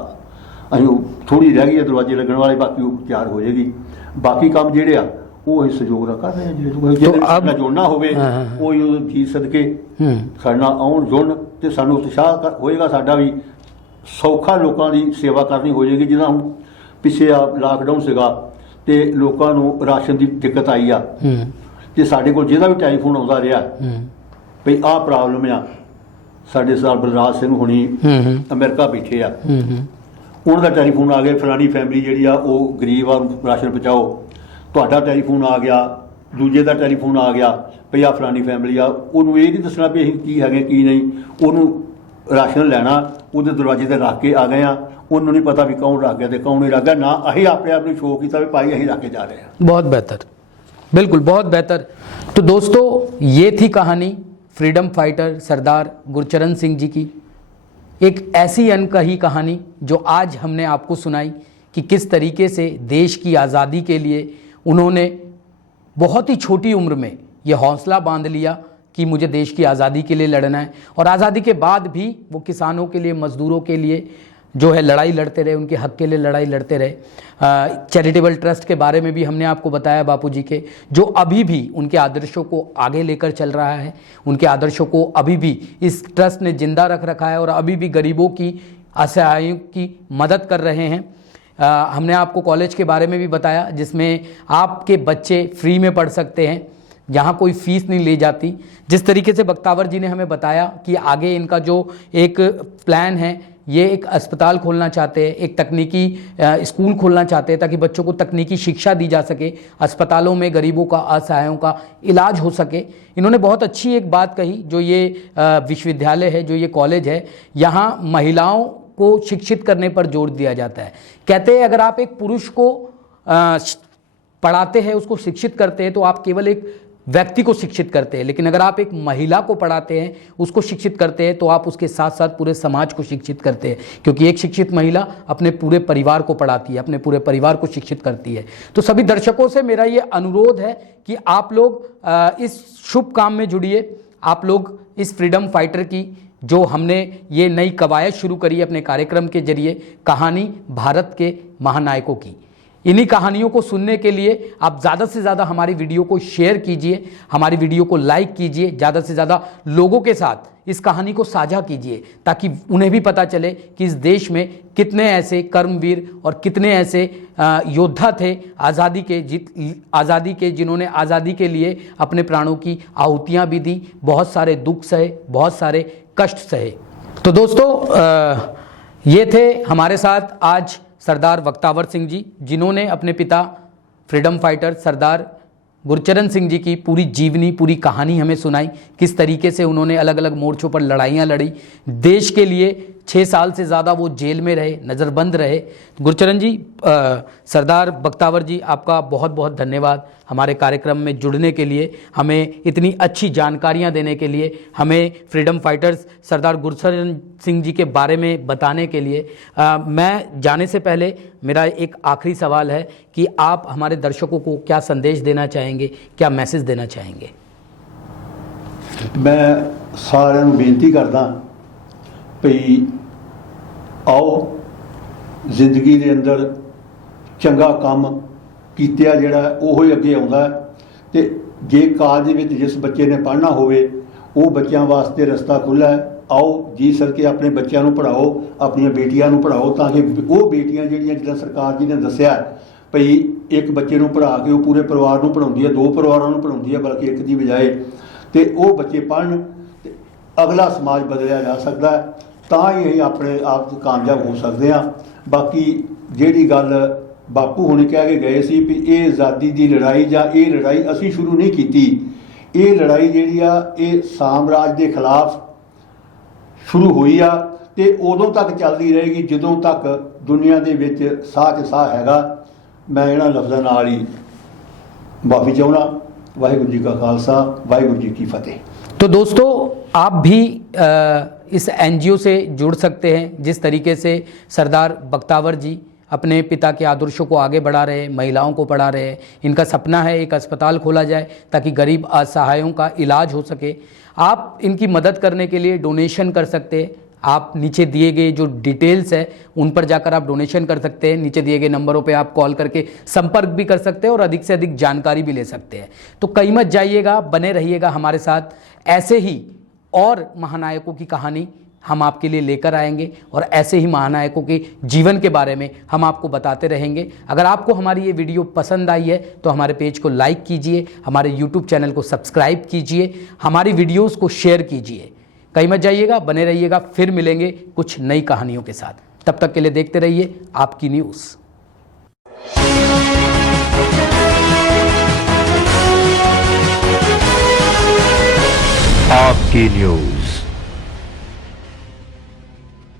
ਅਸੀਂ ਥੋੜੀ ਰਹਿ ਗਈ ਹੈ ਦਰਵਾਜ਼ੇ ਲੱਗਣ ਵਾਲੇ, ਬਾਕੀ ਉਹ ਤਿਆਰ ਹੋ ਜਾਏਗੀ। ਬਾਕੀ ਕੰਮ ਜਿਹੜੇ ਆ ਉਹ ਅਸੀਂ ਸਹਿਯੋਗ ਨਾਲ ਕਰ ਰਹੇ ਹਾਂ। ਜਿਹੜੇ ਸਾਡਾ ਜੁੜਨਾ ਹੋਵੇ ਉਹ ਜੀ ਸਦਕੇ ਸਾਡੇ ਨਾਲ ਆਉਣ ਜੁੜਨ, ਤੇ ਸਾਨੂੰ ਉਤਸ਼ਾਹ ਹੋਏਗਾ ਸਾਡਾ ਵੀ, ਸੌਖਾ ਲੋਕਾਂ ਦੀ ਸੇਵਾ ਕਰਨੀ ਹੋ ਜਾਏਗੀ। ਜਿੱਦਾਂ ਹੁਣ ਪਿੱਛੇ ਆ ਲਾਕਡਾਊਨ ਸੀਗਾ ਤੇ ਲੋਕਾਂ ਨੂੰ ਰਾਸ਼ਨ ਦੀ ਦਿੱਕਤ ਆਈ ਆ, ਤੇ ਸਾਡੇ ਕੋਲ ਜਿਹਦਾ ਵੀ ਟੈਲੀਫੋਨ ਆਉਂਦਾ ਰਿਹਾ ਵੀ ਆਹ ਪ੍ਰੋਬਲਮ ਆ, ਸਾਡੇ ਸਰਦਾਰ ਬਲਰਾਜ ਸਿੰਘ ਹੁਣੀ ਅਮਰੀਕਾ ਬੈਠੇ ਆ, ਉਹਨਾਂ ਦਾ ਟੈਲੀਫੋਨ ਆ ਗਿਆ ਫਲਾਣੀ ਫੈਮਿਲੀ ਜਿਹੜੀ ਆ ਉਹ ਗਰੀਬ ਆ, ਰਾਸ਼ਨ ਪਹੁੰਚਾਓ। ਤੁਹਾਡਾ ਟੈਲੀਫੋਨ ਆ ਗਿਆ, ਦੂਜੇ ਦਾ ਟੈਲੀਫੋਨ ਆ ਗਿਆ ਭਈ ਆ ਫਲਾਣੀ ਫੈਮਿਲੀ ਆ, ਉਹਨੂੰ ਇਹ ਨਹੀਂ ਦੱਸਣਾ ਵੀ ਅਸੀਂ ਕੀ ਹੈਗੇ ਕੀ ਨਹੀਂ, ਉਹਨੂੰ ਰਾਸ਼ਨ ਲੈਣਾ ਉਹਦੇ ਦਰਵਾਜ਼ੇ ਤੇ ਰੱਖ ਕੇ ਆ ਗਏ ਆ, ਉਹਨੂੰ नहीं पता भी कौन रख गया तो कौन नहीं रख गया, ना अही अपने आप शो किया भी भाई अही रख के जा रहे हैं। बहुत बेहतर, बिल्कुल बहुत बेहतर। तो दोस्तों ये थी कहानी फ्रीडम फाइटर सरदार गुरचरण सिंह जी की, एक ऐसी अनकही कहानी जो आज हमने आपको सुनाई कि किस तरीके से देश की आज़ादी के लिए उन्होंने बहुत ही छोटी उम्र में ये हौसला बांध लिया कि मुझे देश की आज़ादी के लिए लड़ना है, और आज़ादी के बाद भी वो किसानों के लिए, मज़दूरों के लिए जो है लड़ाई लड़ते रहे, उनके हक के लिए लड़ाई लड़ते रहे। चैरिटेबल ट्रस्ट के बारे में भी हमने आपको बताया बापूजी के, जो अभी भी उनके आदर्शों को आगे लेकर चल रहा है, उनके आदर्शों को अभी भी इस ट्रस्ट ने जिंदा रख रखा है और अभी भी गरीबों की, असहायों की मदद कर रहे हैं। हमने आपको कॉलेज के बारे में भी बताया जिसमें आपके बच्चे फ्री में पढ़ सकते हैं, जहाँ कोई फीस नहीं ली जाती। जिस तरीके से बख्तावर जी ने हमें बताया कि आगे इनका जो एक प्लान है, ये एक अस्पताल खोलना चाहते हैं, एक तकनीकी स्कूल खोलना चाहते हैं ताकि बच्चों को तकनीकी शिक्षा दी जा सके, अस्पतालों में गरीबों का, असहायों का इलाज हो सके। इन्होंने बहुत अच्छी एक बात कही, जो ये विश्वविद्यालय है, जो ये कॉलेज है, यहाँ महिलाओं को शिक्षित करने पर जोर दिया जाता है। कहते हैं अगर आप एक पुरुष को पढ़ाते हैं, उसको शिक्षित करते हैं, तो आप केवल एक व्यक्ति को शिक्षित करते हैं, लेकिन अगर आप एक महिला को पढ़ाते हैं, उसको शिक्षित करते हैं, तो आप उसके साथ साथ पूरे समाज को शिक्षित करते हैं, क्योंकि एक शिक्षित महिला अपने पूरे परिवार को पढ़ाती है, अपने पूरे परिवार को शिक्षित करती है। तो सभी दर्शकों से मेरा ये अनुरोध है कि आप लोग इस शुभ काम में जुड़िए। आप लोग इस फ्रीडम फाइटर की जो हमने ये नई कवायद शुरू करी अपने कार्यक्रम के जरिए, कहानी भारत के महानायकों की, इन्हीं कहानियों को सुनने के लिए आप ज़्यादा से ज़्यादा हमारी वीडियो को शेयर कीजिए, हमारी वीडियो को लाइक कीजिए, ज़्यादा से ज़्यादा लोगों के साथ इस कहानी को साझा कीजिए, ताकि उन्हें भी पता चले कि इस देश में कितने ऐसे कर्मवीर और कितने ऐसे योद्धा थे आज़ादी के, जिन्होंने आज़ादी के लिए अपने प्राणों की आहुतियाँ भी दी, बहुत सारे दुख सहे, बहुत सारे कष्ट सहे। तो दोस्तों, ये थे हमारे साथ आज सरदार बख्तावर सिंह जी, जिन्होंने अपने पिता फ्रीडम फाइटर सरदार गुरचरण सिंह जी की पूरी जीवनी, पूरी कहानी हमें सुनाई, किस तरीके से उन्होंने अलग अलग मोर्चों पर लड़ाइयाँ लड़ी, देश के लिए 6 साल से ज़्यादा वो जेल में रहे, नज़रबंद रहे। गुरचरण जी, सरदार बख्तावर जी, आपका बहुत बहुत धन्यवाद हमारे कार्यक्रम में जुड़ने के लिए, हमें इतनी अच्छी जानकारियां देने के लिए, हमें फ्रीडम फाइटर्स सरदार गुरचरण सिंह जी के बारे में बताने के लिए। मैं जाने से पहले मेरा एक आखिरी सवाल है कि आप हमारे दर्शकों को क्या संदेश देना चाहेंगे, क्या मैसेज देना चाहेंगे? मैं साਰਿਆਂ ਨੂੰ ਬੇਨਤੀ ਕਰਦਾ ਭਈ आओ ਜ਼ਿੰਦਗੀ ਦੇ ਅੰਦਰ ਚੰਗਾ ਕੰਮ ਕੀਤਿਆ ਜਿਹੜਾ ਉਹੋ ਹੀ ਅੱਗੇ ਆਉਂਦਾ ਤੇ ਜੇ ਕਾਲਜ ਦੇ ਵਿੱਚ ਜਿਸ ਬੱਚੇ ਨੇ ਪੜ੍ਹਨਾ ਹੋਵੇ ਉਹ ਬੱਚਿਆਂ ਵਾਸਤੇ ਰਸਤਾ ਖੁੱਲ੍ਹਾ ਹੈ। आओ जी सर के अपने बच्चों को पढ़ाओ, अपन बेटियां पढ़ाओ, ताकि वो बेटियां जिहड़ियां जिद्दां सरकार जी ने दस्सिया भई एक बच्चे को पढ़ा के वो पूरे परिवार को पढ़ाउंदी है, 2 परिवारों को पढ़ाउंदी है, बल्कि एक की बजाय, तो वो बच्चे पढ़न, अगला समाज बदलिया जा सकता है, तां ही ਅਸੀਂ अपने आप कामयाब हो सकते हैं। बाकी जिहड़ी गल बापू हुणे कह के गए सी भी ये आज़ादी की लड़ाई जां ये लड़ाई असीं शुरू नहीं की, ये लड़ाई जिहड़ी आ ये साम्राज के खिलाफ शुरू हुई आ ते उदों तक चलती रहेगी जदों तक दुनिया के विच साह च साह हैगा। मैं इन्हां लफ्ज़ां नाल ही माफ़ी चाहुंदा। वाहिगुरू जी का खालसा, वाहिगुरू जी की फतेह। तो दोस्तों, आप भी इस NGO से जुड़ सकते हैं, जिस तरीके से सरदार बख्तावर जी अपने पिता के आदर्शों को आगे बढ़ा रहे हैं, महिलाओं को पढ़ा रहे हैं। इनका सपना है एक अस्पताल खोला जाए ताकि गरीब असहायों का इलाज हो सके। आप इनकी मदद करने के लिए डोनेशन कर सकते हैं। आप नीचे दिए गए जो डिटेल्स है उन पर जाकर आप डोनेशन कर सकते हैं। नीचे दिए गए नंबरों पे आप कॉल करके संपर्क भी कर सकते हैं और अधिक से अधिक जानकारी भी ले सकते हैं। तो कहीं मत जाइएगा, बने रहिएगा हमारे साथ। ऐसे ही और महानायकों की कहानी हम आपके लिए लेकर आएंगे और ऐसे ही महानायकों के जीवन के बारे में हम आपको बताते रहेंगे। अगर आपको हमारी ये वीडियो पसंद आई है तो हमारे पेज को लाइक कीजिए, हमारे YouTube चैनल को सब्सक्राइब कीजिए, हमारी वीडियोस को शेयर कीजिए। कहीं मत जाइएगा, बने रहिएगा। फिर मिलेंगे कुछ नई कहानियों के साथ। तब तक के लिए देखते रहिए आपकी न्यूज़। आपकी न्यूज़।